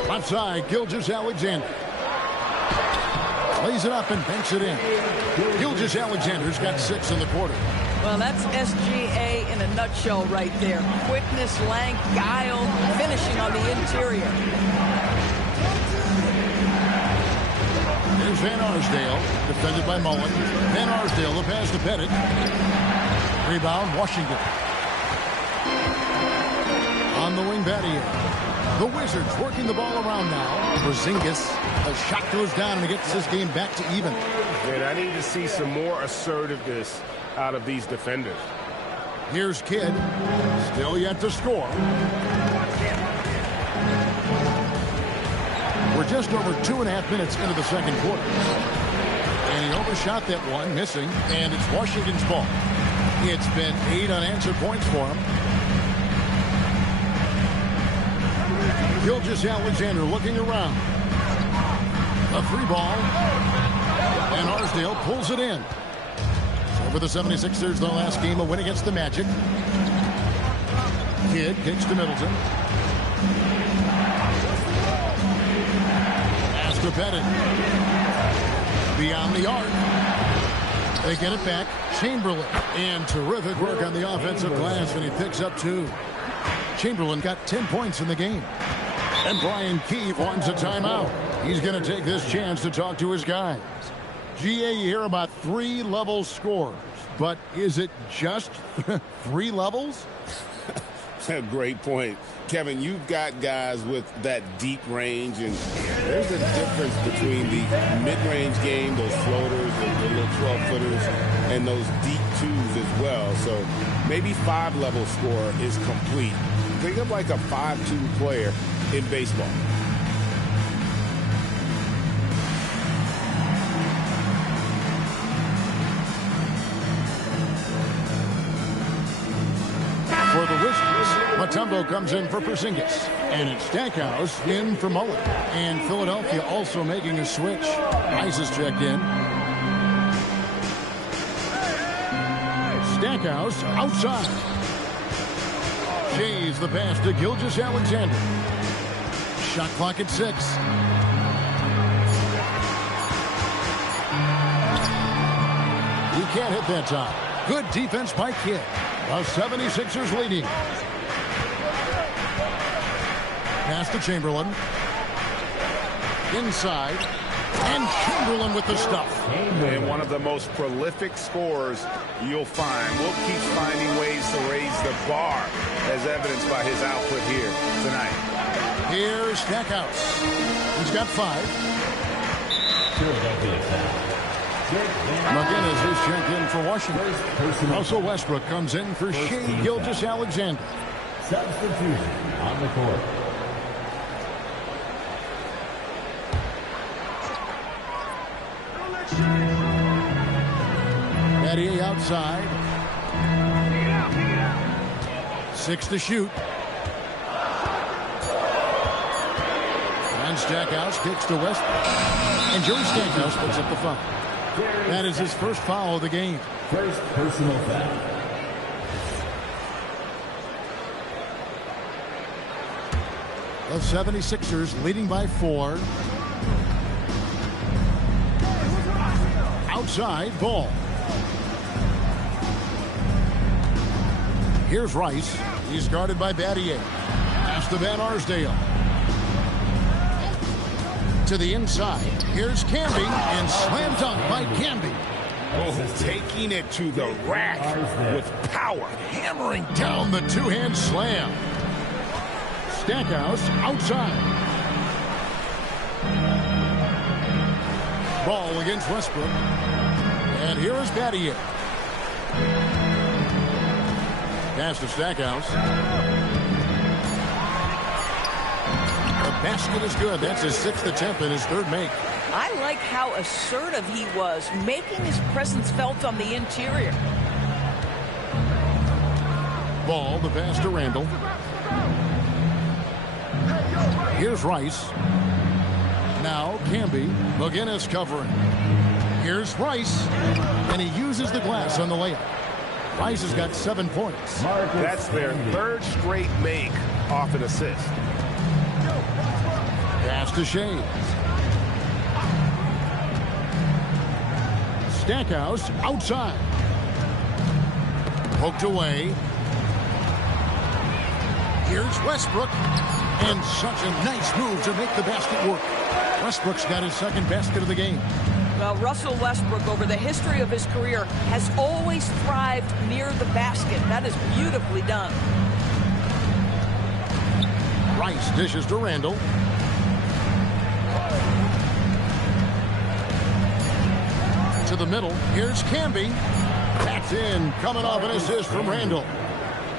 Left side, Gilgeous-Alexander. Lays it up and banks it in. Gilgeous-Alexander's got 6 in the quarter. Well, that's SGA in a nutshell right there. Quickness, length, guile, finishing on the interior. Here's Van Arsdale, defended by Mullen. Van Arsdale, the pass to Pettit. Rebound, Washington. On the wing, Battier. The Wizards working the ball around now. Porzingis, the shot goes down and it gets this game back to even. And I need to see some more assertiveness out of these defenders. Here's Kidd, still yet to score. We're just over 2.5 minutes into the second quarter. And he overshot that one, missing, and it's Washington's ball. It's been 8 unanswered points for him. Gilgeous-Alexander looking around. A 3 ball. And Arsdale pulls it in. So for the 76ers, the last game, a win against the Magic. Kidd kicks to Middleton. Pass to Pettit. Beyond the arc. They get it back. Chamberlain. And terrific work on the offensive glass, and he picks up 2. Chamberlain got 10 points in the game. And Brian Keefe wants a timeout. He's going to take this chance to talk to his guys. GA, you hear about 3-level scores, but is it just 3 levels? Great point. Kevin, you've got guys with that deep range, and there's a difference between the mid-range game, those floaters, the little 12-footers, and those deep 2s as well. So maybe 5-level score is complete. Think of like a 5-2 player in baseball. For the Wizards, Mutombo comes in for Porzingis. And it's Stackhouse in for Mullen. And Philadelphia also making a switch. Ice is checked in. Stackhouse outside. Shays the pass to Gilgeous-Alexander. Shot clock at 6. He can't hit that time. Good defense by Kidd. The 76ers leading. Pass to Chamberlain. Inside. And Chamberlain with the stuff. And one of the most prolific scorers you'll find. Will keeps finding ways to raise the bar, as evidenced by his output here tonight. Here's Stackhouse. He's got 5. McGinnis is checked in for Washington. Russell Westbrook comes in for Shai Gilgeous-Alexander. Substitution on the court. Battier outside. 6 to shoot. And Stackhouse kicks to Westbrook. And Joey Stackhouse puts up the foul. That is his first foul of the game. First personal foul. The 76ers leading by 4. Outside, ball. Here's Rice. He's guarded by Battier. Pass to Van Arsdale. To the inside. Here's Camby, and slam dunk by Camby. Oh, taking it to the rack with power. Hammering down the two-hand slam. Stackhouse outside. Ball against Westbrook. And here is Battier. Pass to Stackhouse. The basket is good. That's his 6th attempt and his 3rd make. I like how assertive he was, making his presence felt on the interior. Ball, the pass to Randall. Here's Here's Rice. Now Camby. McGinnis covering. Here's Rice. And he uses the glass on the layup. Rice has got 7 points. That's their third straight make off an assist. Pass to Shea. Stackhouse outside. Poked away. Here's Westbrook. And such a nice move to make the basket work. Westbrook's got his second basket of the game. Well, Russell Westbrook, over the history of his career, has always thrived near the basket. That is beautifully done. Rice dishes to Randall. To the middle. Here's Camby. That's in. Coming off an assist from Randall.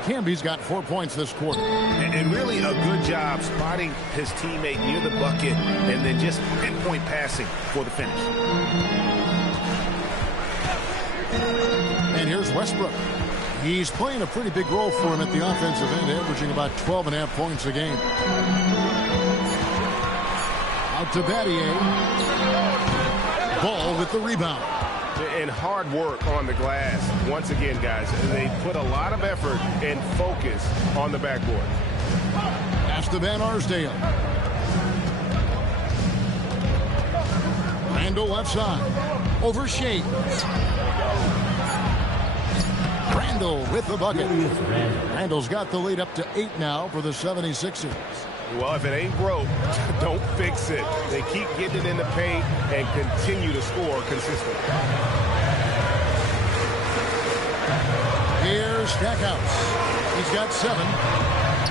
Camby's got 4 points this quarter. And really a good job spotting his teammate near the bucket and then just pinpoint passing for the finish. And here's Westbrook. He's playing a pretty big role for him at the offensive end, averaging about 12.5 points a game. Out to Battier. Ball with the rebound. And hard work on the glass. Once again, guys, they put a lot of effort and focus on the backboard. Pass to Van Arsdale. Randall left side. Over Shea. Randall with the bucket. Randall's got the lead up to 8 now for the 76ers. Well, if it ain't broke, don't fix it. They keep getting it in the paint and continue to score consistently. Here's Stackhouse. He's got 7.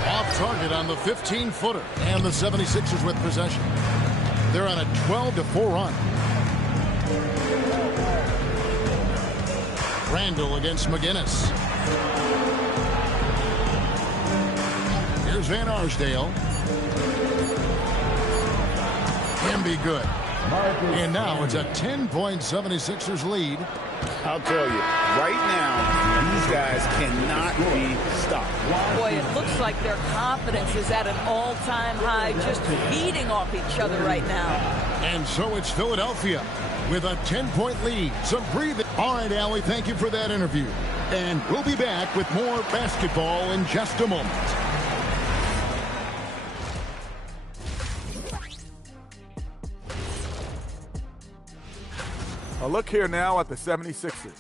Off target on the 15-footer. And the 76ers with possession. They're on a 12-4 run. Randall against McGinnis. Here's Van Arsdale. Can be good. And now it's a 10-point 76ers lead. I'll tell you, right now, these guys cannot be stopped. Boy, it looks like their confidence is at an all-time high, just feeding off each other right now. And so it's Philadelphia with a 10-point lead. Some breathing. All right, Allie, thank you for that interview. And we'll be back with more basketball in just a moment. A look here now at the 76ers.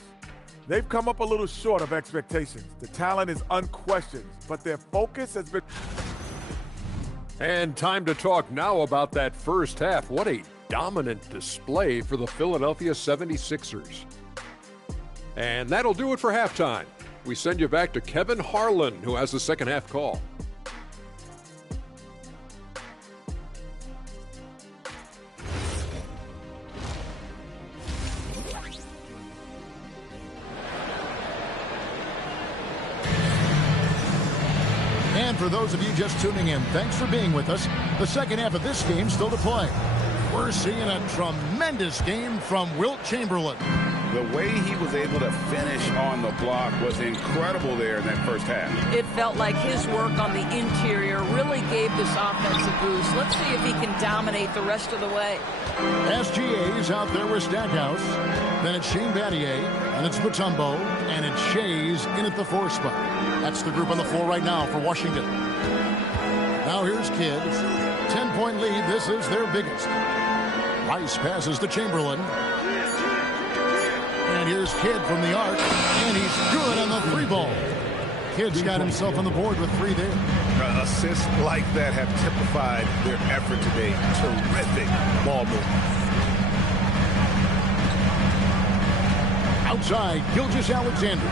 They've come up a little short of expectations. The talent is unquestioned, but their focus has been... And time to talk now about that first half. What a dominant display for the Philadelphia 76ers. And that'll do it for halftime. We send you back to Kevin Harlan, who has the second half call. And for those of you just tuning in, thanks for being with us. The second half of this game still to play. We're seeing a tremendous game from Wilt Chamberlain. The way he was able to finish on the block was incredible there in that first half. It felt like his work on the interior really gave this offense a boost. Let's see if he can dominate the rest of the way. SGA's out there with Stackhouse. Then it's Shane Battier, and it's Mutombo, and it's Shea's in at the 4 spot. That's the group on the floor right now for Washington. Now here's Kidd. 10-point lead. This is their biggest. Rice passes to Chamberlain. And here's Kidd from the arc. And he's good on the 3 ball. Kidd's got himself on the board with 3 there. Assists like that have typified their effort today. Terrific ball movement. Outside, Gilgeous-Alexander.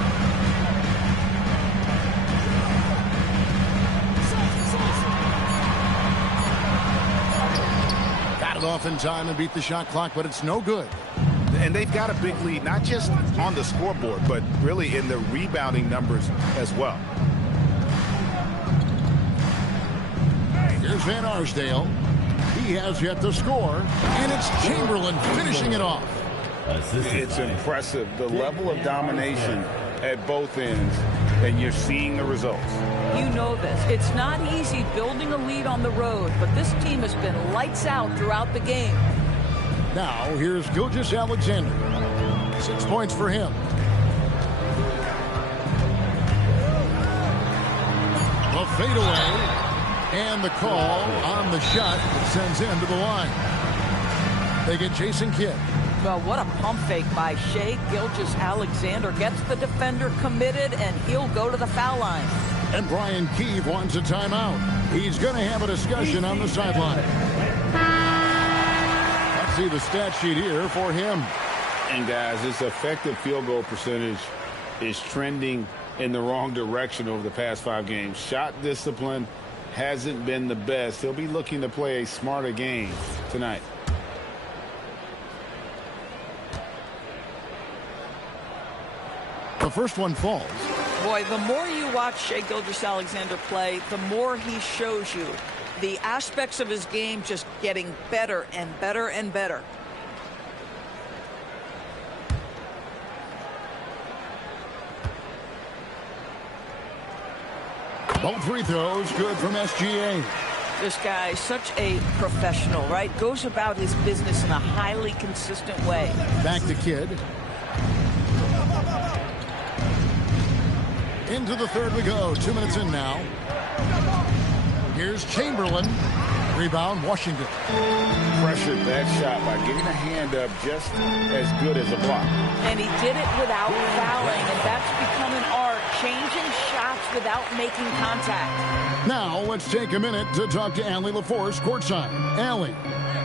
Got it off in time and beat the shot clock, but it's no good. And they've got a big lead, not just on the scoreboard, but really in the rebounding numbers as well. Here's Van Arsdale. He has yet to score, and it's Chamberlain finishing it off. It's impressive, the level of domination at both ends. and you're seeing the results. You know this. It's not easy building a lead on the road, but this team has been lights out throughout the game. Now, here's Gilgeous-Alexander. 6 points for him. The fadeaway, and the call on the shot that sends him to the line. They get Jason Kidd. Well, what a pump fake by Shai Gilgeous-Alexander. Gets the defender committed, and he'll go to the foul line. And Brian Keefe wants a timeout. He's going to have a discussion on the sideline. Let's see the stat sheet here for him. And guys, his effective field goal percentage is trending in the wrong direction over the past 5 games. Shot discipline hasn't been the best. He'll be looking to play a smarter game tonight. The first one falls. Boy, the more you watch Shai Gilgeous-Alexander play, the more he shows you the aspects of his game just getting better and better and better. Both free throws good from SGA. This guy is such a professional, right? Goes about his business in a highly consistent way. Back to Kidd. Into the third we go. 2 minutes in now. Here's Chamberlain. Rebound, Washington. Pressured that shot by getting a hand up just as good as a block. And he did it without fouling, and that's become an art, changing shots without making contact. Now let's take a minute to talk to Allie LaForce courtside. Allie.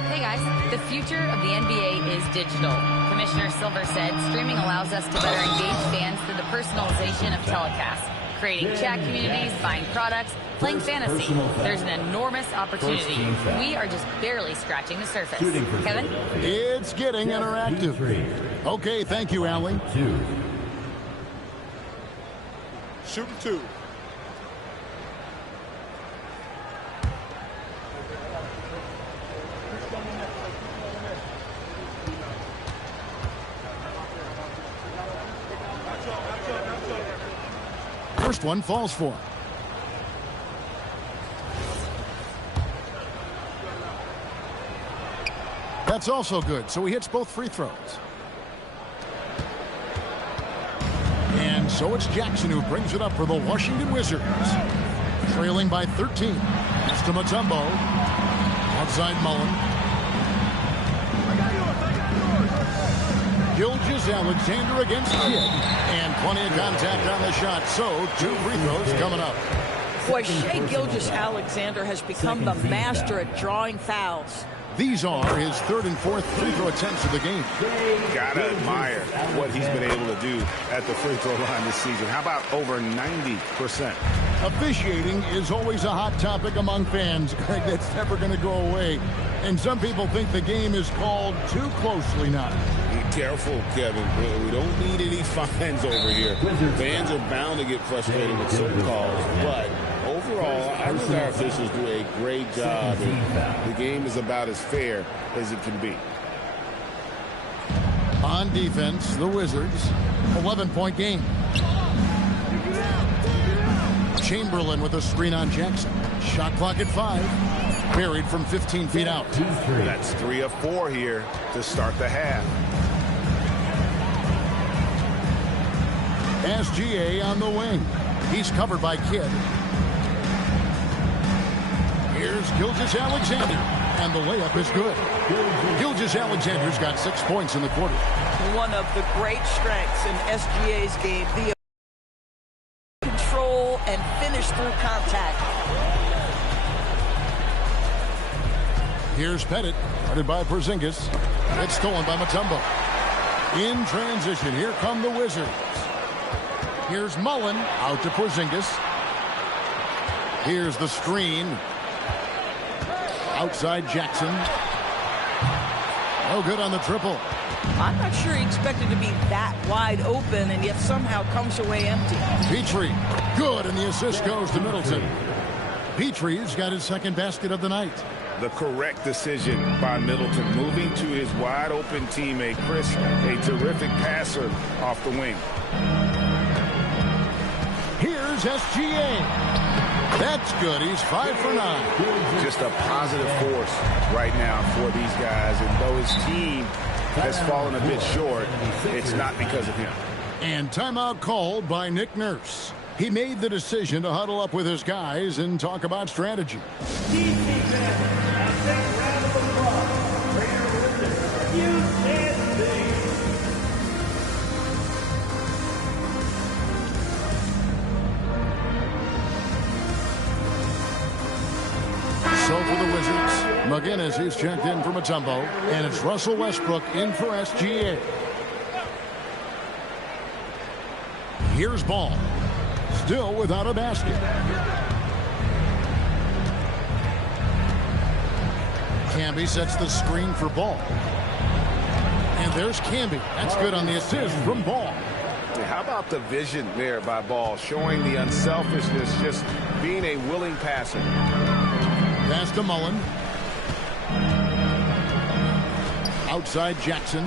Hey guys, the future of the NBA is digital. Commissioner Silver said streaming allows us to better engage fans through the personalization of telecasts, creating chat communities, buying products, playing fantasy. There's an enormous opportunity. We are just barely scratching the surface. Kevin? It's getting interactive. Okay, thank you, Allie. Shooting 2. First one falls for him. That's also good, so he hits both free throws. And so it's Jackson who brings it up for the Washington Wizards. Trailing by 13. It's to Mutombo. Outside Mullen. Gilgeous-Alexander against Kidd. And plenty of contact on the shot, so 2 free throws coming up. Boy, Shai Gilgeous-Alexander has become the master at drawing fouls. These are his 3rd and 4th free throw attempts of the game. Gotta admire what he's been able to do at the free throw line this season. How about over 90%? Officiating is always a hot topic among fans, Greg. That's never going to go away. And some people think the game is called too closely now. Be careful, Kevin. We don't need any fines over here. Fans are bound to get frustrated with certain calls, but overall, I think our officials do a great job. The game is about as fair as it can be. On defense, the Wizards, 11-point game. Chamberlain with a screen on Jackson. Shot clock at 5. Buried from 15 feet out. That's 3 of 4 here to start the half. SGA on the wing. He's covered by Kidd. Here's Gilgeous-Alexander, and the layup is good. Gilgeous-Alexander's got 6 points in the quarter. One of the great strengths in SGA's game, the control and finish through contact. Here's Pettit, guarded by Porzingis. It's stolen by Mutombo. In transition, here come the Wizards. Here's Mullen, out to Porzingis. Here's the screen. Outside Jackson. No good on the triple. I'm not sure he expected to be that wide open, and yet somehow comes away empty. Petrie, good, and the assist goes to Middleton. Petrie's got his 2nd basket of the night. The correct decision by Middleton, moving to his wide-open teammate, Chris, a terrific passer off the wing. Here's SGA. That's good. He's 5 for 9. Just a positive force right now for these guys. And though his team has fallen a bit short, it's not because of him. And timeout called by Nick Nurse. He made the decision to huddle up with his guys and talk about strategy. So for the Wizards, McGinnis, he's checked in for Mutombo, and it's Russell Westbrook in for SGA. Here's Ball, still without a basket. Camby sets the screen for Ball. And there's Camby. That's good on the assist from Ball. How about the vision there by Ball, showing the unselfishness, just being a willing passer. Pass to Mullen. Outside Jackson.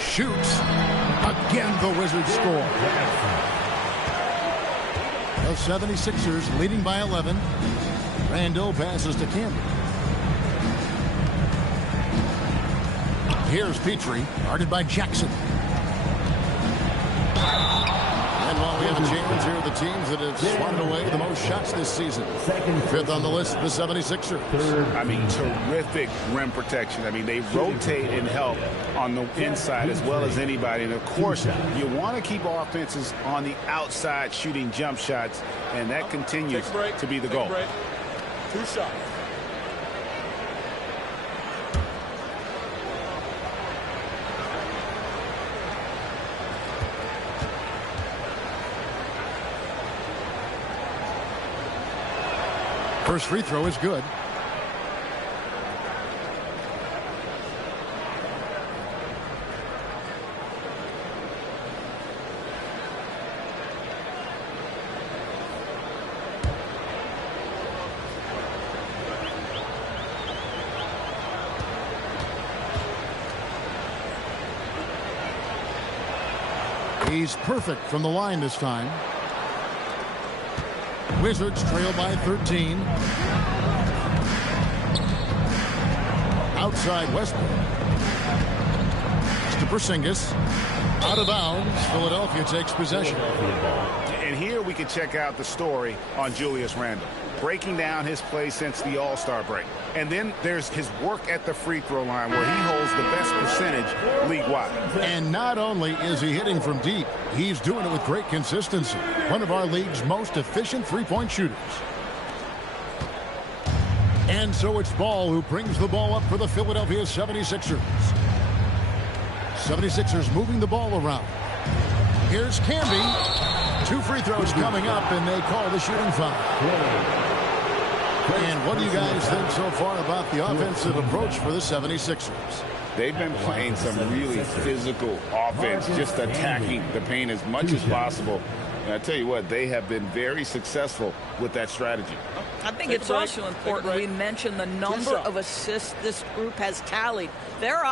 Shoots. Again, the Wizards score. The 76ers leading by 11. Randall passes to Camby. Here's Petrie, guarded by Jackson. And while we have a chance, here are the teams that have swatted away the most shots this season. Fifth on the list, the 76ers. I mean, terrific rim protection. I mean, they rotate and help on the inside as well as anybody. And, of course, you want to keep offenses on the outside shooting jump shots, and that continues to be the goal. 2 shots. First free throw is good. He's perfect from the line this time. Wizards trail by 13. Outside Westbrook. To Porzingis. Out of bounds. Philadelphia takes possession. And here we can check out the story on Julius Randle, breaking down his play since the All-Star break. And then there's his work at the free throw line, where he holds the best percentage league-wide. And not only is he hitting from deep, he's doing it with great consistency. One of our league's most efficient three-point shooters. And so it's Ball who brings the ball up for the Philadelphia 76ers. 76ers moving the ball around. Here's Camby. 2 free throws coming up, and they call the shooting foul. And what do you guys think so far about the offensive approach for the 76ers? They've been playing some really physical offense, just attacking the paint as much as possible. And I tell you what, they have been very successful with that strategy. I think it's also important we mention the number of assists this group has tallied. They're